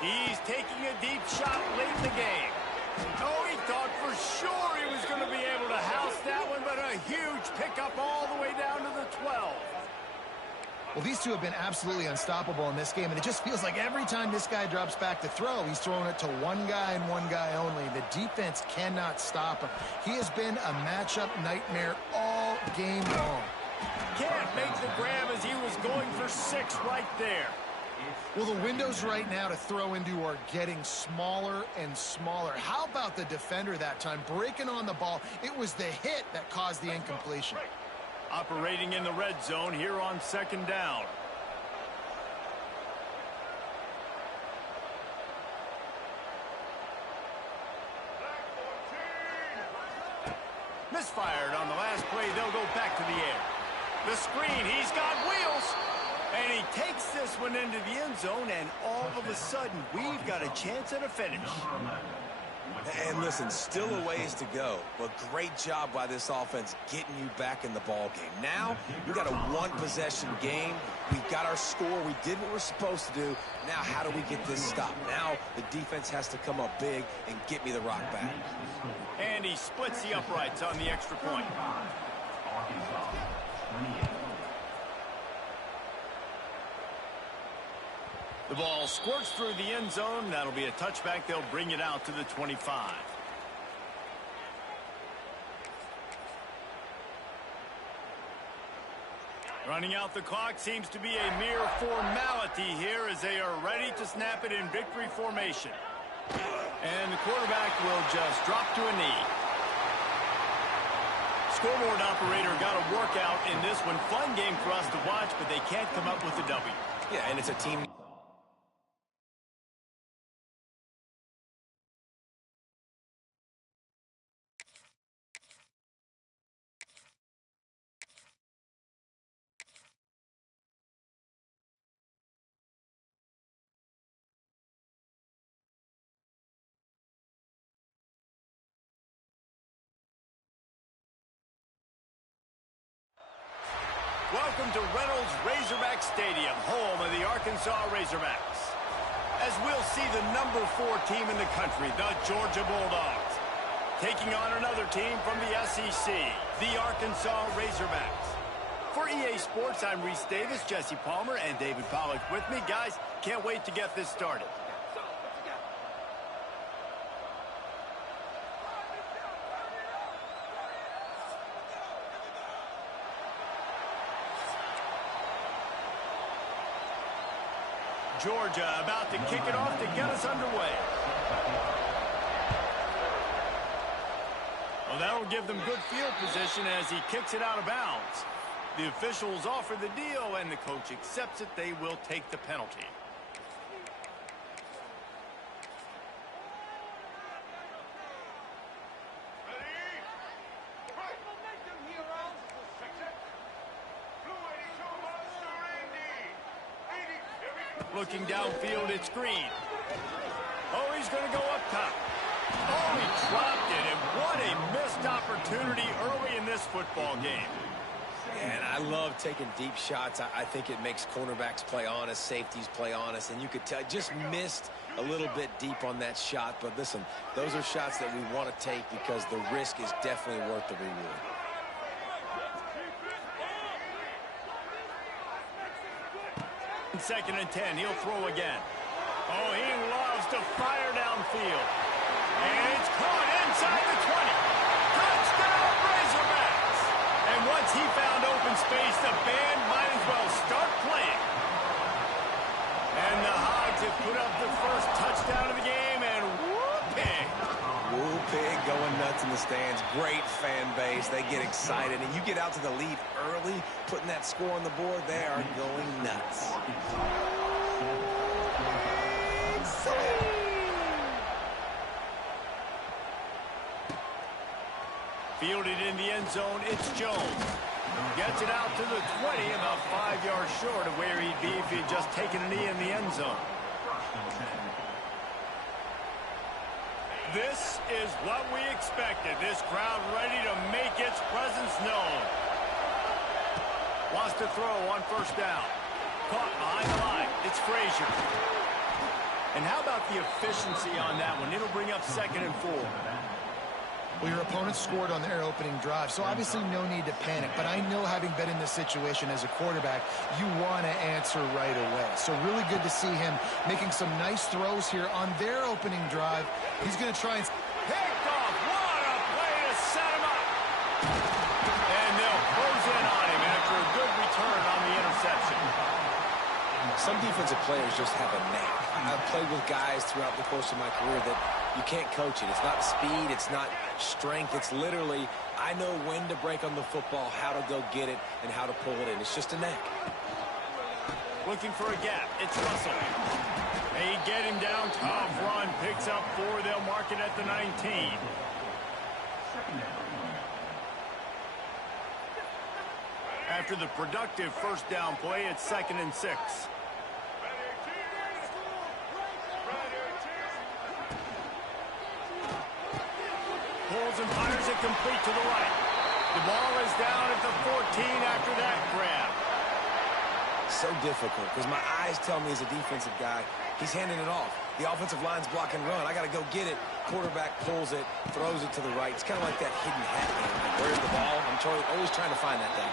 He's taking a deep shot late in the game. Oh, he thought for sure he was going to be able to house that one, but a huge pickup all the way down to the 12. Well, these two have been absolutely unstoppable in this game, and it just feels like every time this guy drops back to throw, he's throwing it to one guy and one guy only. The defense cannot stop him. He has been a matchup nightmare all game long. Can't make the grab as he was going for 6 right there. Well, the windows right now to throw into are getting smaller and smaller. How about the defender that time breaking on the ball? It was the hit that caused the incompletion. Operating in the red zone here on 2nd down. Misfired on the last play. They'll go back to the air. The screen, he's got wheels. And he takes this one into the end zone, and all of a sudden, we've got a chance at a finish. And listen, still a ways to go, but great job by this offense getting you back in the ball game. Now, we got a one-possession game. We've got our score. We did what we're supposed to do. Now, how do we get this stopped? Now, the defense has to come up big and get me the rock back. And he splits the uprights on the extra point. Arkansas, 28. The ball squirts through the end zone. That'll be a touchback. They'll bring it out to the 25. Running out the clock seems to be a mere formality here as they are ready to snap it in victory formation. And the quarterback will just drop to a knee. Scoreboard operator got a workout in this one. Fun game for us to watch, but they can't come up with a W. Yeah, and it's a team. Welcome to Reynolds Razorback Stadium, home of the Arkansas Razorbacks. As we'll see the number 4 team in the country, the Georgia Bulldogs, taking on another team from the SEC, the Arkansas Razorbacks. For EA Sports, I'm Reese Davis, Jesse Palmer, and David Pollack with me. Guys, can't wait to get this started. Georgia about to kick it off to get us underway. Well, that'll give them good field position as he kicks it out of bounds. The officials offer the deal, and the coach accepts it. They will take the penalty. Looking downfield, it's Green. Oh, he's going to go up top. Oh, he dropped it, and what a missed opportunity early in this football game. And I love taking deep shots. I think it makes cornerbacks play honest, safeties play honest, and you could tell just missed a little bit deep on that shot. But listen, those are shots that we want to take because the risk is definitely worth the reward. Second and 10, he'll throw again. Oh, he loves to fire downfield. And it's caught inside the 20. Touchdown, Razorbacks! And once he found open space, the band might as well start playing. And the Hogs have put up the first touchdown of the game, and whoop-pig. Whoop-pig going nuts in the stands. Great fan base. They get excited, and you get out to the lead early, putting that score on the board, they are going nuts. Fielded in the end zone, it's Jones. Gets it out to the 20, about 5 yards short of where he'd be if he had just taken a knee in the end zone. This is what we expected. This crowd ready to make its presence known. Wants to throw on first down. Caught behind the line. It's Frazier. And how about the efficiency on that one? It'll bring up 2nd and 4. Well, your opponent scored on their opening drive, so obviously no need to panic. But I know, having been in this situation as a quarterback, you want to answer right away. So really good to see him making some nice throws here on their opening drive. He's going to try and... Picked off. What a play to set him up. And they'll close in on him after a good return on the interception. Some defensive players just have a knack. I've played with guys throughout the course of my career that you can't coach it. It's not speed, it's not strength. It's literally, I know when to break on the football, how to go get it, and how to pull it in. It's just a knack. Looking for a gap. It's Russell. They get him down. Tough run. Picks up 4. They'll mark it at the 19. After the productive first down play, it's 2nd and 6. throws and fires it complete to the right. The ball is down at the 14 after that grab. So difficult because my eyes tell me as a defensive guy, he's handing it off. The offensive line's block and run. I got to go get it. Quarterback pulls it, throws it to the right. It's kind of like that hidden hat game. Like, where's the ball? I'm always trying to find that thing.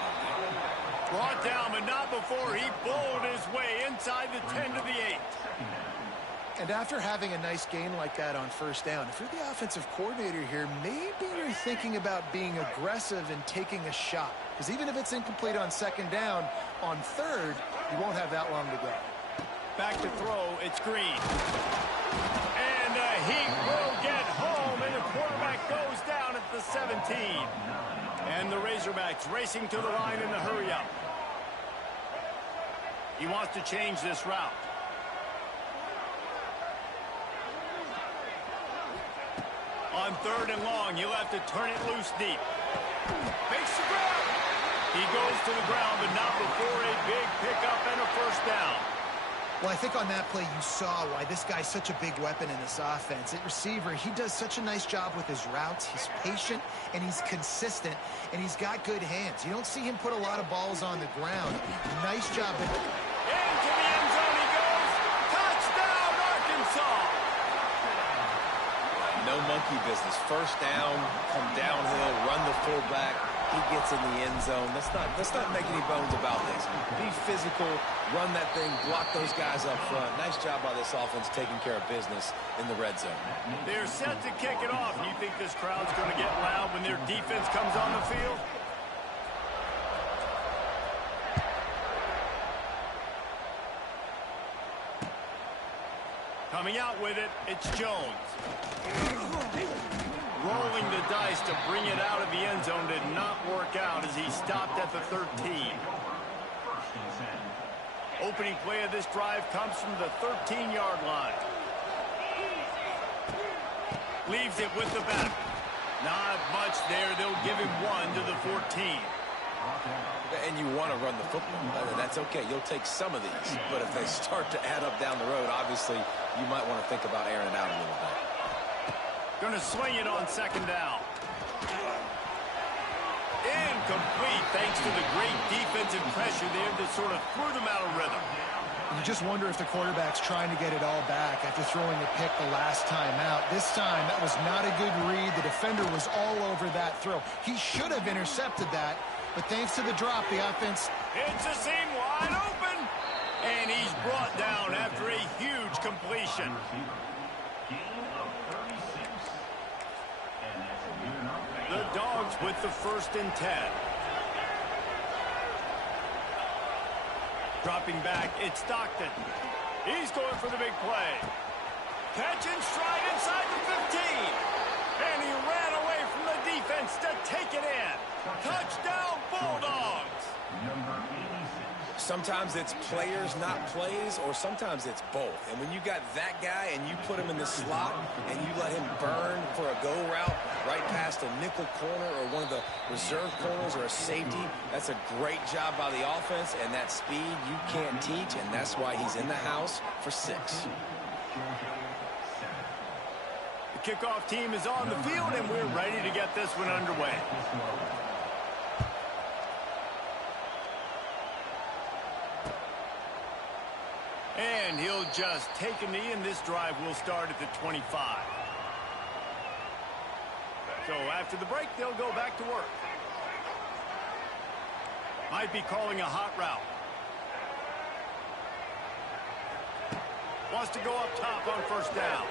Brought down, but not before he bowled his way inside the 10 to the 8. And after having a nice gain like that on first down, if you're the offensive coordinator here, maybe you're thinking about being aggressive and taking a shot. Because even if it's incomplete on second down, on third, you won't have that long to go. Back to throw, it's Green. And he will get home, and the quarterback goes down at the 17. And the Razorbacks racing to the line in the hurry-up. He wants to change this route. On third and long, he'll have to turn it loose deep. Makes the grab. He goes to the ground, but not before a big pickup and a first down. Well, I think on that play you saw why this guy's such a big weapon in this offense. At receiver, he does such a nice job with his routes. He's patient, and he's consistent, and he's got good hands. You don't see him put a lot of balls on the ground. Nice job. Into the end zone he goes. Touchdown, Arkansas. No monkey business. First down, come downhill, run the fullback. He gets in the end zone. Let's not make any bones about this. Be physical, run that thing, block those guys up front. Nice job by this offense taking care of business in the red zone. They're set to kick it off. You think this crowd's going to get loud when their defense comes on the field? Coming out with it, it's Jones. Rolling the dice to bring it out of the end zone did not work out as he stopped at the 13. Opening play of this drive comes from the 13-yard line. Leaves it with the back. Not much there. They'll give him one to the 14. And you want to run the football. That's okay. You'll take some of these. But if they start to add up down the road, obviously, you might want to think about airing it out a little bit. Going to swing it on second down. Incomplete thanks to the great defensive pressure there that sort of threw them out of rhythm. You just wonder if the quarterback's trying to get it all back after throwing a pick the last time out. This time, that was not a good read. The defender was all over that throw. He should have intercepted that, but thanks to the drop, the offense... It's a seam wide open, and he's brought down after a huge completion. The Dogs with the 1st and 10. Dropping back, it's Stockton. He's going for the big play. Catch and stride inside the 15. And he ran away from the defense to take it in. Touchdown, Bulldogs. Sometimes it's players, not plays, or sometimes it's both. And when you got that guy and you put him in the slot and you let him burn for a go route right past a nickel corner or one of the reserve corners or a safety, that's a great job by the offense, and that speed you can't teach, and that's why he's in the house for 6. The kickoff team is on the field, and we're ready to get this one underway. And he'll just take a knee, and this drive will start at the 25. So after the break, they'll go back to work. Might be calling a hot route. Wants to go up top on first down.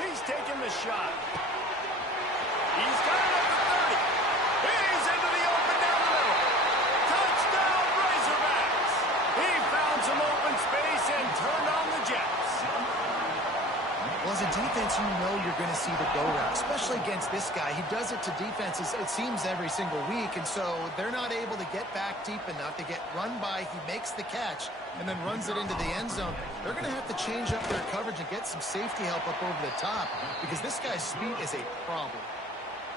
He's taking the shot. He's got it at the 30. He's into the open down the middle. Touchdown, Razorbacks. He found some open space and turned on the Jets. Well, as a defense, you know you're going to see the go route, especially against this guy. He does it to defenses, it seems, every single week, and so they're not able to get back deep enough to get run by. He makes the catch and then runs it into the end zone. They're going to have to change up their coverage and get some safety help up over the top because this guy's speed is a problem.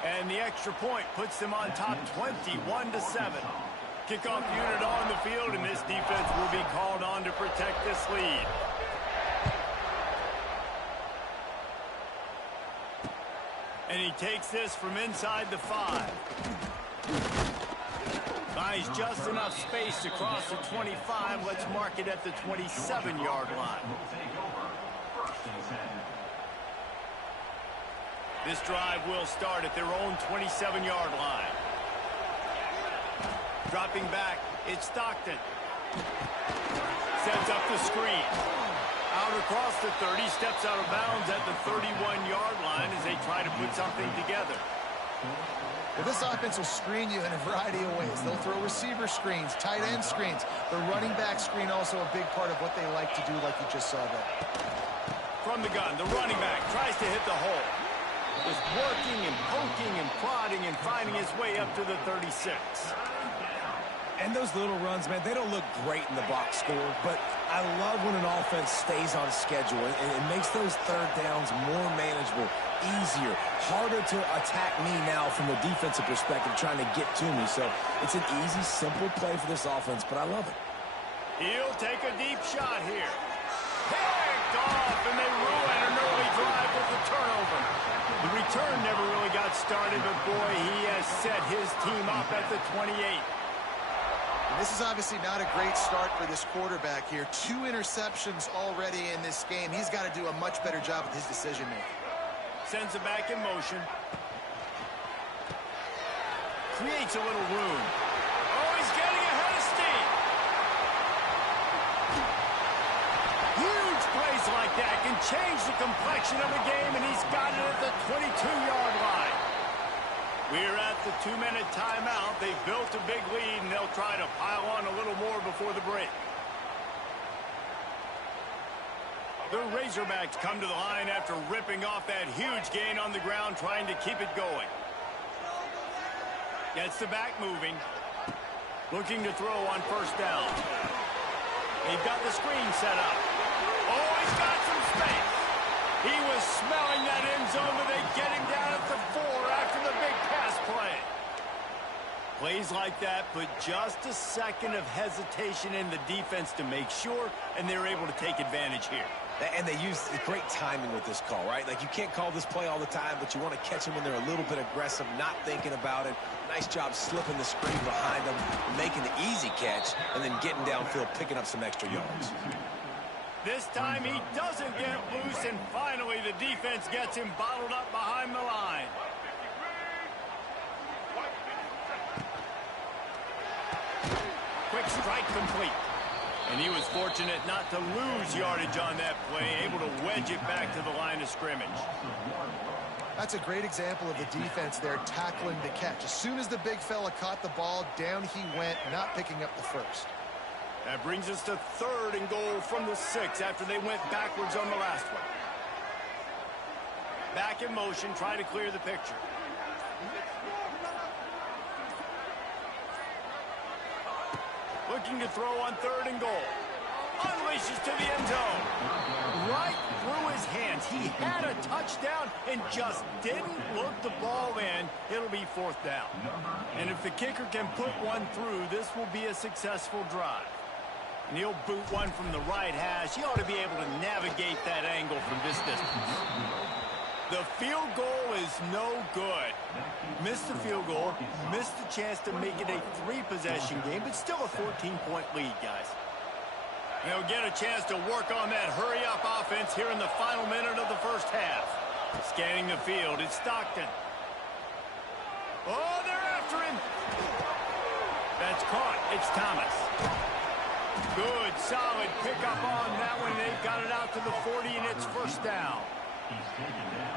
And the extra point puts them on top 21-7. Kickoff unit on the field, and this defense will be called on to protect this lead. And he takes this from inside the 5. Finds just enough space to cross the 25. Let's mark it at the 27-yard line. This drive will start at their own 27-yard line. Dropping back, it's Stockton. Sets up the screen. Out across the 30, steps out of bounds at the 31-yard line as they try to put something together. Well, this offense will screen you in a variety of ways. They'll throw receiver screens, tight end screens. The running back screen also a big part of what they like to do, like you just saw there. From the gun, the running back tries to hit the hole. Just working and poking and prodding and finding his way up to the 36. And those little runs, man, they don't look great in the box score, but I love when an offense stays on schedule and it makes those third downs more manageable, easier, harder to attack me now from a defensive perspective trying to get to me. So it's an easy, simple play for this offense, but I love it. He'll take a deep shot here. Picked off, and they ruin an early drive with the turnover. The return never really got started, but boy, he has set his team up at the 28. And this is obviously not a great start for this quarterback here. 2 interceptions already in this game. He's got to do a much better job with his decision-making. Sends it back in motion. Creates a little room. Oh, he's getting ahead of steam. Huge plays like that can change the complexion of a game, and he's got it at the 22-yard line. We're at the 2-minute timeout. They've built a big lead, and they'll try to pile on a little more before the break. The Razorbacks come to the line after ripping off that huge gain on the ground, trying to keep it going. Gets the back moving. Looking to throw on first down. They've got the screen set up. Oh, he's got some space. He was smelling that end zone, but they get him down at the 4 after the big pass play. Plays like that put just a second of hesitation in the defense to make sure, and they're able to take advantage here. And they use great timing with this call, right? Like, you can't call this play all the time, but you want to catch them when they're a little bit aggressive, not thinking about it. Nice job slipping the screen behind them, making the easy catch, and then getting downfield, picking up some extra yards. This time he doesn't get loose, and finally the defense gets him bottled up behind the line. Quick strike complete. And he was fortunate not to lose yardage on that play, able to wedge it back to the line of scrimmage. That's a great example of the defense there tackling the catch. As soon as the big fella caught the ball, down he went, not picking up the first. That brings us to 3rd and goal from the 6 after they went backwards on the last one. Back in motion, try to clear the picture. Looking to throw on 3rd and goal. Unleashes to the end zone. Right through his hands. He had a touchdown and just didn't look the ball in. It'll be 4th down. And if the kicker can put one through, this will be a successful drive. And he'll boot one from the right hash. He ought to be able to navigate that angle from this distance. The field goal is no good. Missed the field goal, missed the chance to make it a 3-possession game, but still a 14-point lead, guys. They'll get a chance to work on that hurry-up offense here in the final minute of the first half. Scanning the field, it's Stockton. Oh, they're after him. That's caught. It's Thomas. Good, solid pickup on that one. They've got it out to the 40, and it's first down.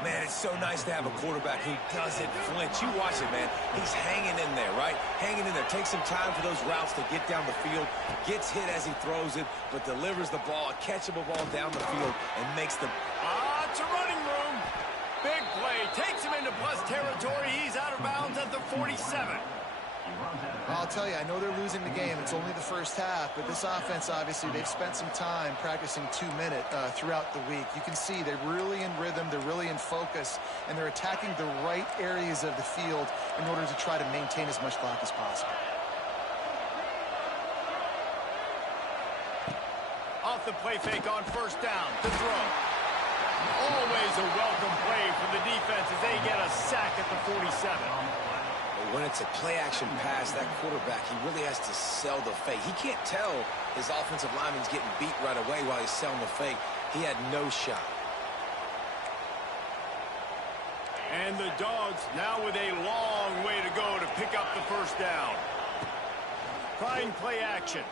Man, it's so nice to have a quarterback who doesn't flinch. You watch it, man. He's hanging in there, right? Hanging in there. Takes some time for those routes to get down the field. Gets hit as he throws it, but delivers the ball, a catchable ball down the field, and makes the... It's a running room. Big play. Takes him into plus territory. He's out of bounds at the 47. I'll tell you, I know they're losing the game. It's only the first half, but this offense, obviously, they've spent some time practicing 2-minute throughout the week. You can see they're really in rhythm, they're really in focus, and they're attacking the right areas of the field in order to try to maintain as much clock as possible. Off the play fake on first down to throw. Always a welcome play for the defense as they get a sack at the 47. When it's a play-action pass, that quarterback, he really has to sell the fake. He can't tell his offensive lineman's getting beat right away while he's selling the fake. He had no shot. And the Dogs now with a long way to go to pick up the first down. Trying play action.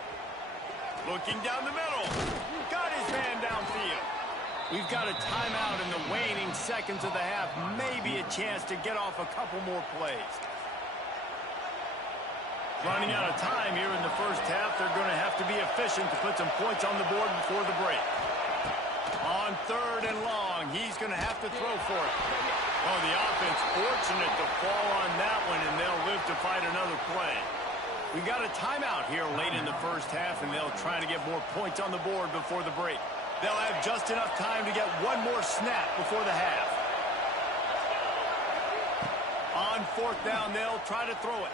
Looking down the middle. Got his man downfield. We've got a timeout in the waning seconds of the half. Maybe a chance to get off a couple more plays. Running out of time here in the first half. They're going to have to be efficient to put some points on the board before the break. On 3rd and long, he's going to have to throw for it. Oh, the offense fortunate to fall on that one, and they'll live to fight another play. We got a timeout here late in the first half, and they'll try to get more points on the board before the break. They'll have just enough time to get one more snap before the half. On 4th down, they'll try to throw it.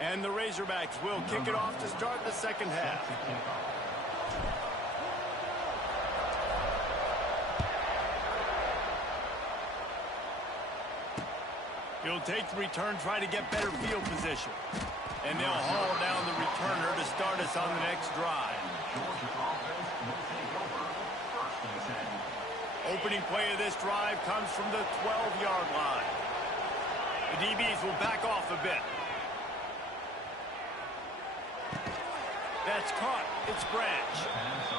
And the Razorbacks will kick it off to start the second half. He'll take the return, try to get better field position. And they'll haul down the returner to start us on the next drive. Opening play of this drive comes from the 12-yard line. The DBs will back off a bit. That's caught. It's Branch.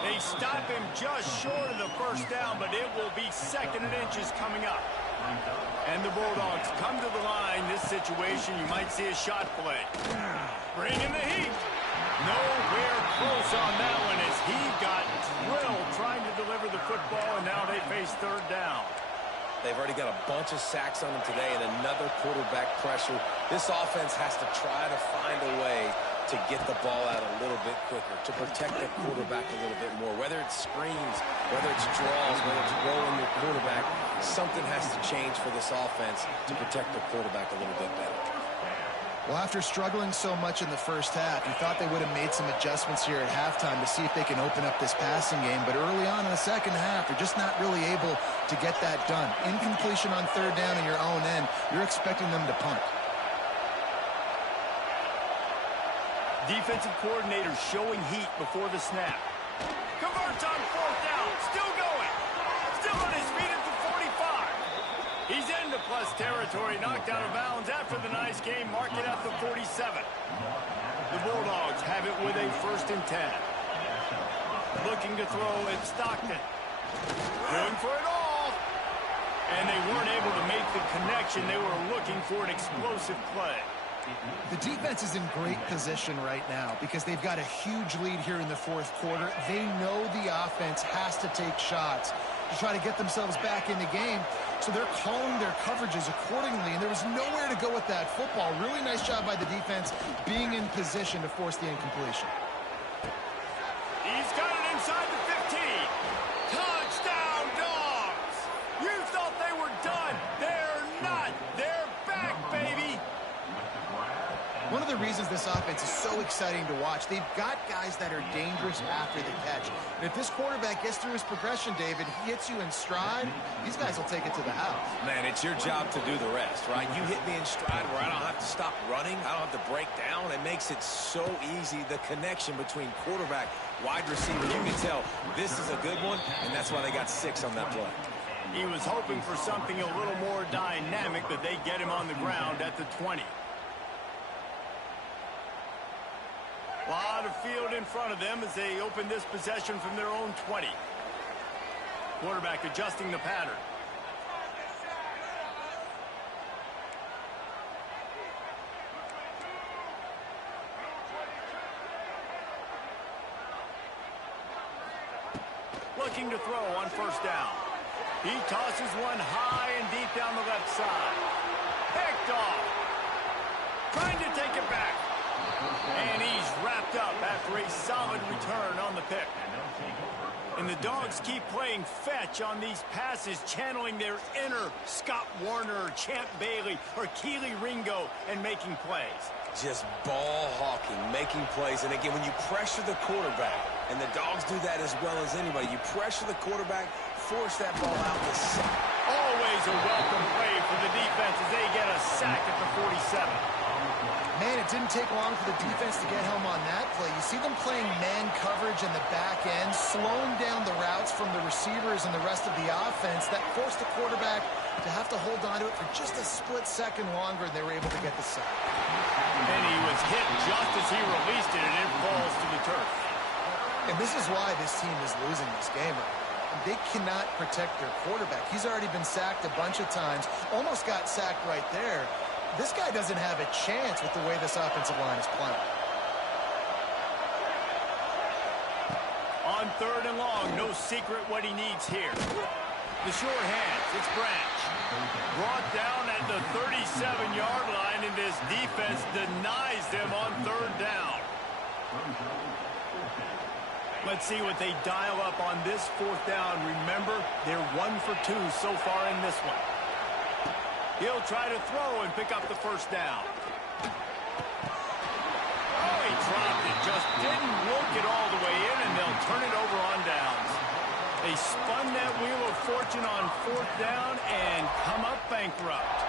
They stop him just short of the first down, but it will be 2nd and inches coming up. And the Bulldogs come to the line. This situation, you might see a shot play. Bringing the heat. Nowhere close on that one as he got drilled trying to deliver the football, and now they face 3rd down. They've already got a bunch of sacks on them today and another quarterback pressure. This offense has to try to find a way to get the ball out a little bit quicker, to protect the quarterback a little bit more. Whether it's screens, whether it's draws, whether it's rolling your quarterback, something has to change for this offense to protect the quarterback a little bit better. Well, after struggling so much in the first half, you thought they would have made some adjustments here at halftime to see if they can open up this passing game. But early on in the second half, they're just not really able to get that done. Incompletion on 3rd down in your own end, you're expecting them to punt. Defensive coordinator showing heat before the snap. Converts on 4th down. Still going. Still on his feet at the 45. He's into plus territory. Knocked out of bounds after the nice game. Mark it at the 47. The Bulldogs have it with a 1st and 10. Looking to throw at Stockton. Going for it all. And they weren't able to make the connection. They were looking for an explosive play. The defense is in great position right now because they've got a huge lead here in the 4th quarter. They know the offense has to take shots to try to get themselves back in the game. So they're calling their coverages accordingly, and there was nowhere to go with that football. Really nice job by the defense being in position to force the incompletion. He's got it inside the 15. Touchdown, Dogs! You thought they were done. They're not. They're back, baby. One of the reasons this offense is so exciting to watch, they've got guys that are dangerous after the catch. And if this quarterback gets through his progression, David, he hits you in stride, these guys will take it to the house. Man, it's your job to do the rest, right? You hit me in stride where I don't have to stop running. I don't have to break down. It makes it so easy, the connection between quarterback, wide receiver. You can tell this is a good one, and that's why they got 6 on that play. He was hoping for something a little more dynamic, but they get him on the ground at the 20. A lot of field in front of them as they open this possession from their own 20. Quarterback adjusting the pattern. Looking to throw on 1st down. He tosses one high and deep down the left side. Picked off. Trying to take it back. And he's wrapped for a solid return on the pick. And the Dogs keep playing fetch on these passes, channeling their inner Scott Warner, Champ Bailey, or Keely Ringo, and making plays. Just ball hawking, making plays. And again, when you pressure the quarterback, and the Dogs do that as well as anybody, you pressure the quarterback, force that ball out the sack. Always a welcome play for the defense as they get a sack at the 47. Man, it didn't take long for the defense to get home on that play. You see them playing man coverage in the back end, slowing down the routes from the receivers and the rest of the offense. That forced the quarterback to have to hold on to it for just a split second longer, and they were able to get the sack. And he was hit just as he released it, and it falls to the turf. And this is why this team is losing this game. They cannot protect their quarterback. He's already been sacked a bunch of times, almost got sacked right there. This guy doesn't have a chance with the way this offensive line is playing. On 3rd and long, no secret what he needs here. The sure hands, it's Branch. Brought down at the 37-yard line, and this defense denies them on 3rd down. Let's see what they dial up on this 4th down. Remember, they're 1 for 2 so far in this one. He'll try to throw and pick up the 1st down. Oh, he dropped it. Just didn't work it all the way in, and they'll turn it over on downs. They spun that wheel of fortune on 4th down and come up bankrupt.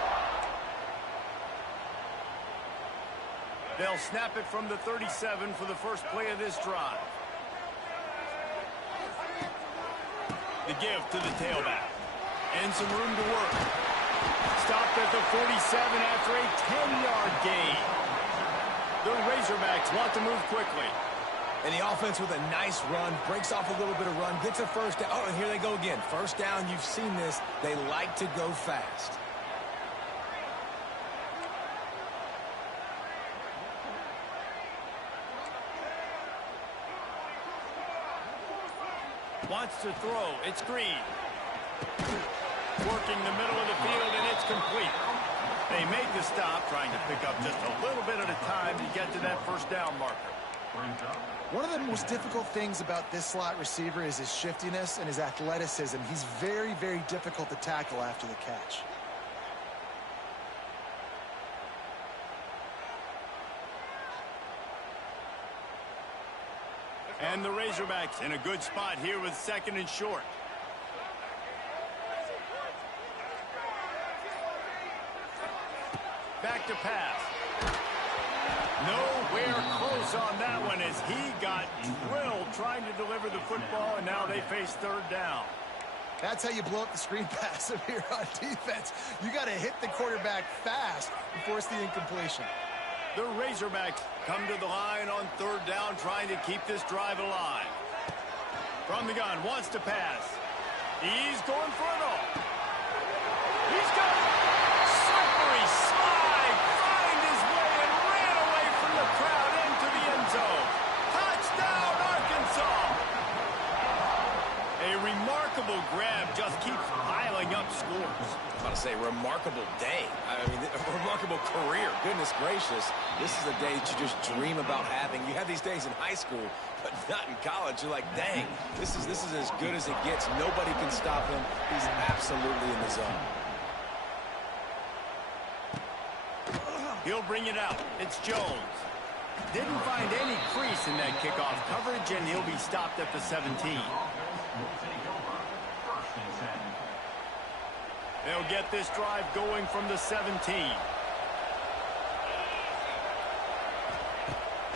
They'll snap it from the 37 for the first play of this drive. The give to the tailback. And some room to work. Stopped at the 47 after a 10-yard gain. The Razorbacks want to move quickly. And the offense with a nice run, breaks off a little bit of run, gets a 1st down. Oh, and here they go again. 1st down, you've seen this. They like to go fast. Wants to throw. It's Green. Working the middle of the field, and it's complete. They make the stop, trying to pick up just a little bit at a time to get to that 1st down marker. One of the most difficult things about this slot receiver is his shiftiness and his athleticism. He's very, very difficult to tackle after the catch. And the Razorbacks in a good spot here with 2nd and short. Back to pass. Nowhere close on that one as he got drilled trying to deliver the football, and now they face 3rd down. That's how you blow up the screen pass up here on defense. You got to hit the quarterback fast and force the incompletion. The Razorbacks come to the line on 3rd down, trying to keep this drive alive. From the gun, wants to pass. He's going for it all. He's got it. Slippery slide, find his way and ran away from the crowd into the end zone. Touchdown, Arkansas. A remarkable grab just keeps piling up scores. I was about to say, remarkable day. I mean, a remarkable career. Goodness gracious. This is a day that you just dream about having. You have these days in high school, but not in college. You're like, dang, this is as good as it gets. Nobody can stop him. He's absolutely in the zone. He'll bring it out. It's Jones. Didn't find any crease in that kickoff coverage, and he'll be stopped at the 17. They'll get this drive going from the 17.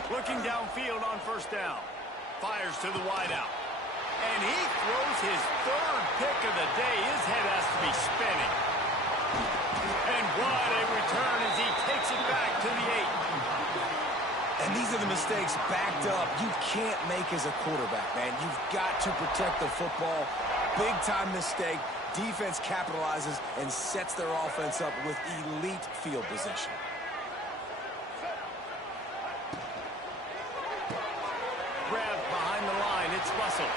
Looking downfield on 1st down. Fires to the wideout. And he throws his 3rd pick of the day. His head has to be spinning. And what a return as he takes it back to the 8. And these are the mistakes backed up you can't make as a quarterback, man. You've got to protect the football. Big-time mistake. Defense capitalizes and sets their offense up with elite field position. Grabbed behind the line. It's Russell.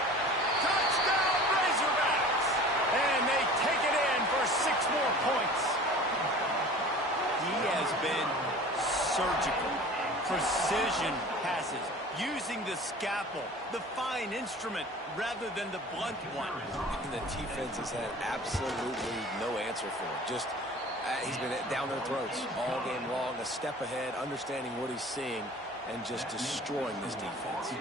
Touchdown, Razorbacks! And they take it in for 6 more points. He has been surgical. precision passes, using the scalpel, the fine instrument, rather than the blunt one. And the defense has had absolutely no answer for it. Just, he's been down their throats all game long, a step ahead, understanding what he's seeing, and just destroying this defense.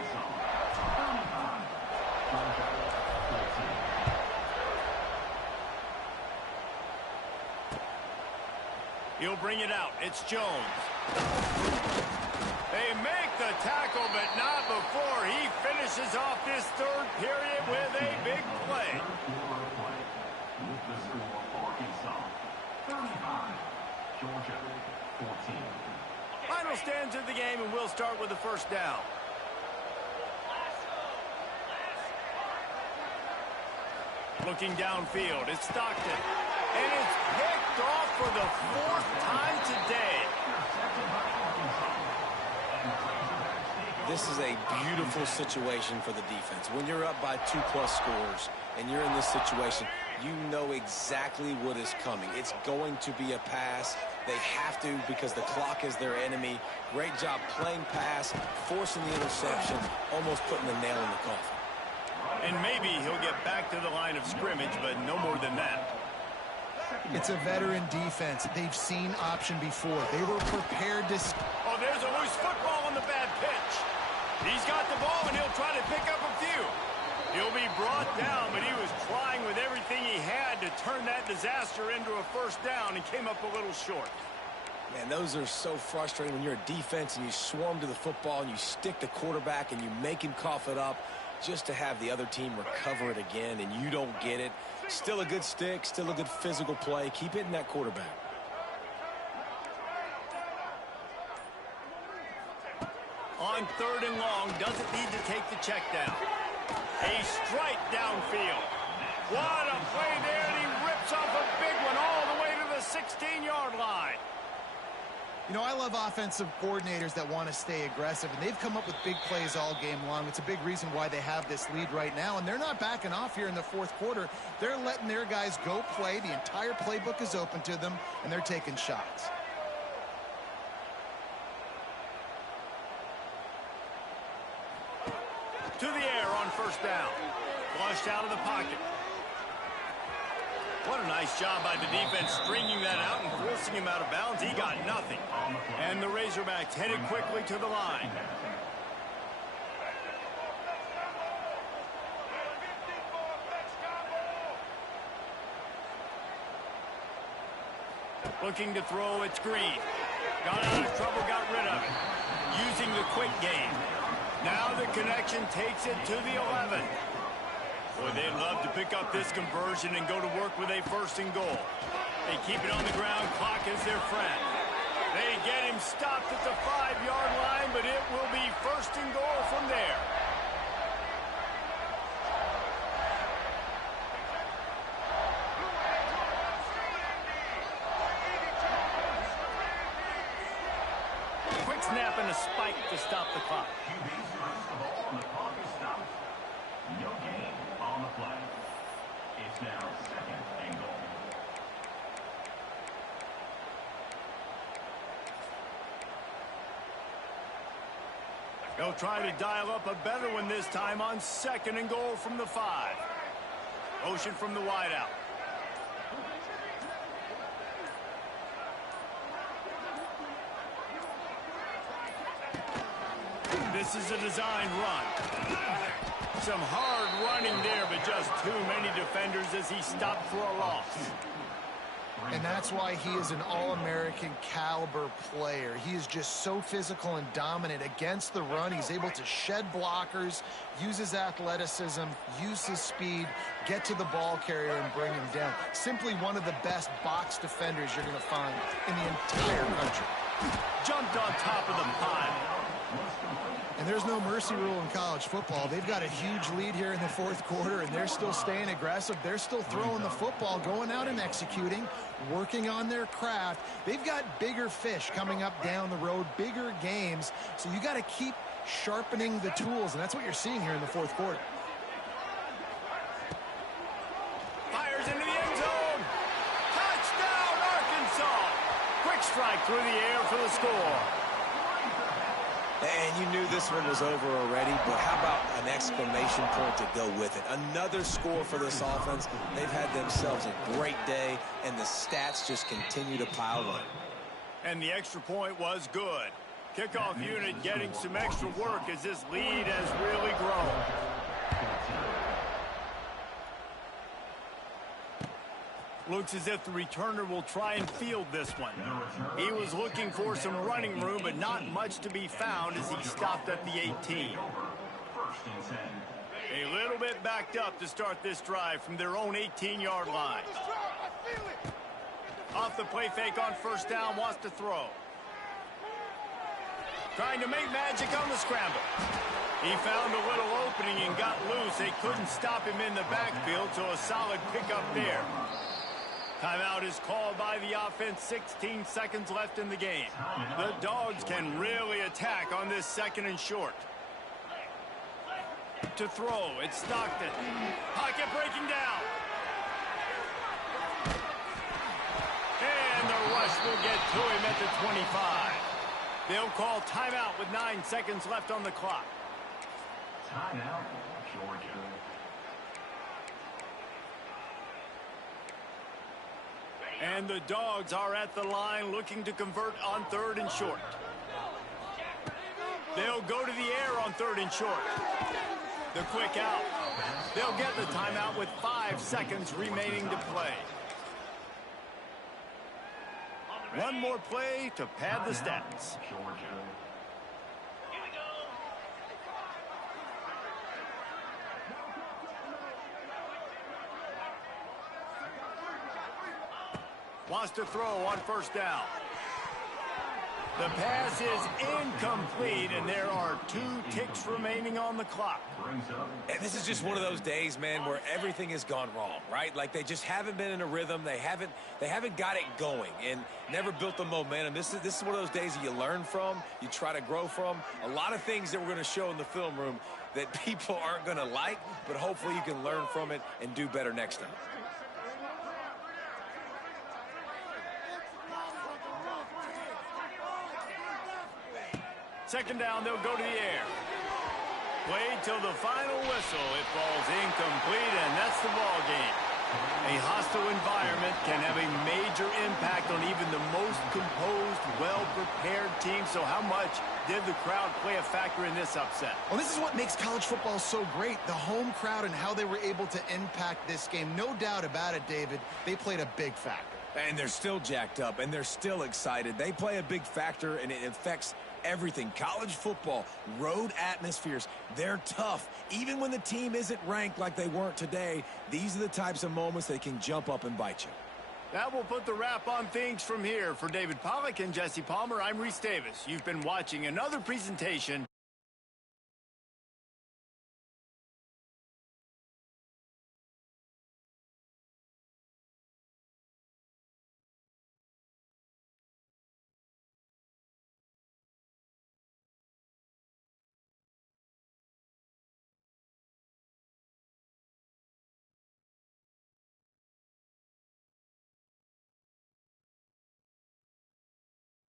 He'll bring it out. It's Jones. They make the tackle, but not before he finishes off this third period with a big play. With the score, Arkansas 35, Georgia 14. Final stands of the game, and we'll start with the first down. Looking downfield, it's Stockton. And it's picked off for the fourth time today. This is a beautiful situation for the defense. When you're up by 2+ scores and you're in this situation, you know exactly what is coming. It's going to be a pass. They have to because the clock is their enemy. Great job playing pass, forcing the interception, almost putting the nail in the coffin. And maybe he'll get back to the line of scrimmage, but no more than that. It's a veteran defense. They've seen option before. They were prepared to... Oh, there's a loose football on the bad pitch. He's got the ball, and he'll try to pick up a few. He'll be brought down, but he was trying with everything he had to turn that disaster into a first down and came up a little short. Man, those are so frustrating when you're a defense and you swarm to the football and you stick the quarterback and you make him cough it up just to have the other team recover it again and you don't get it. Still a good stick, still a good physical play. Keep hitting that quarterback. On third and long, doesn't need to take the check down. A strike downfield. What a play there, and he rips off a big one all the way to the 16-yard line. You know, I love offensive coordinators that want to stay aggressive, and they've come up with big plays all game long. It's a big reason why they have this lead right now, and they're not backing off here in the fourth quarter. They're letting their guys go play. The entire playbook is open to them, and they're taking shots. To the air on first down. Flushed out of the pocket. What a nice job by the defense stringing that out and forcing him out of bounds. He got nothing. And the Razorbacks headed quickly to the line. Looking to throw, it's Green. Got out of trouble, got rid of it. Using the quick game. Now the connection takes it to the 11. Boy, they'd love to pick up this conversion and go to work with a first and goal. They keep it on the ground, clock is their friend. They get him stopped at the 5-yard line, but it will be first and goal from there. Quick snap and a spike to stop the clock. QB's first of all, and the clock is stopped. No gain on the play. It's now second and goal. They'll try to dial up a better one this time on second and goal from the 5. Motion from the wideout. This is a design run. Some hard running there, but just too many defenders as he stopped for a loss. And that's why he is an All-American caliber player. He is just so physical and dominant against the run. He's able to shed blockers, use his athleticism, use his speed, get to the ball carrier and bring him down. Simply one of the best box defenders you're going to find in the entire country. Jumped on top of the pile. And there's no mercy rule in college football. They've got a huge lead here in the fourth quarter, and they're still staying aggressive. They're still throwing the football, going out and executing, working on their craft. They've got bigger fish coming up down the road, bigger games. So you got to keep sharpening the tools, and that's what you're seeing here in the fourth quarter. Fires into the end zone. Touchdown, Arkansas. Quick strike through the air for the score. And you knew this one was over already, but how about an exclamation point to go with it? Another score for this offense. They've had themselves a great day, and the stats just continue to pile up. And the extra point was good. Kickoff unit getting some extra work as this lead has really grown. Looks as if the returner will try and field this one. He was looking for some running room, but not much to be found as he stopped at the 18. A little bit backed up to start this drive from their own 18-yard line. Off the play fake on first down, wants to throw. Trying to make magic on the scramble. He found a little opening and got loose. They couldn't stop him in the backfield, so a solid pickup there. Timeout is called by the offense. 16 seconds left in the game. The Dogs can really attack on this 2nd and short. To throw, it's Stockton. Pocket breaking down. And the rush will get to him at the 25. They'll call timeout with 9 seconds left on the clock. Timeout, Georgia. And the Dogs are at the line looking to convert on 3rd and short. They'll go to the air on 3rd and short. The quick out. They'll get the timeout with 5 seconds remaining to play. One more play to pad the stats. Georgia. Wants to throw on first down. The pass is incomplete, and there are 2 ticks remaining on the clock. And this is just one of those days, man, where everything has gone wrong, right? Like they just haven't been in a rhythm. They haven't got it going and never built the momentum. This is one of those days that you learn from, you try to grow from. A lot of things that we're going to show in the film room that people aren't going to like, but hopefully you can learn from it and do better next time. Second down, they'll go to the air. Played till the final whistle. It falls incomplete, and that's the ball game. A hostile environment can have a major impact on even the most composed, well-prepared team. So how much did the crowd play a factor in this upset? Well, this is what makes college football so great, the home crowd and how they were able to impact this game. No doubt about it, David, they played a big factor. And they're still jacked up, and they're still excited. They play a big factor, and it affects everything. College football, road atmospheres, they're tough. Even when the team isn't ranked like they weren't today, these are the types of moments that can jump up and bite you. That will put the wrap on things from here. For David Pollack and Jesse Palmer, I'm Reese Davis. You've been watching another presentation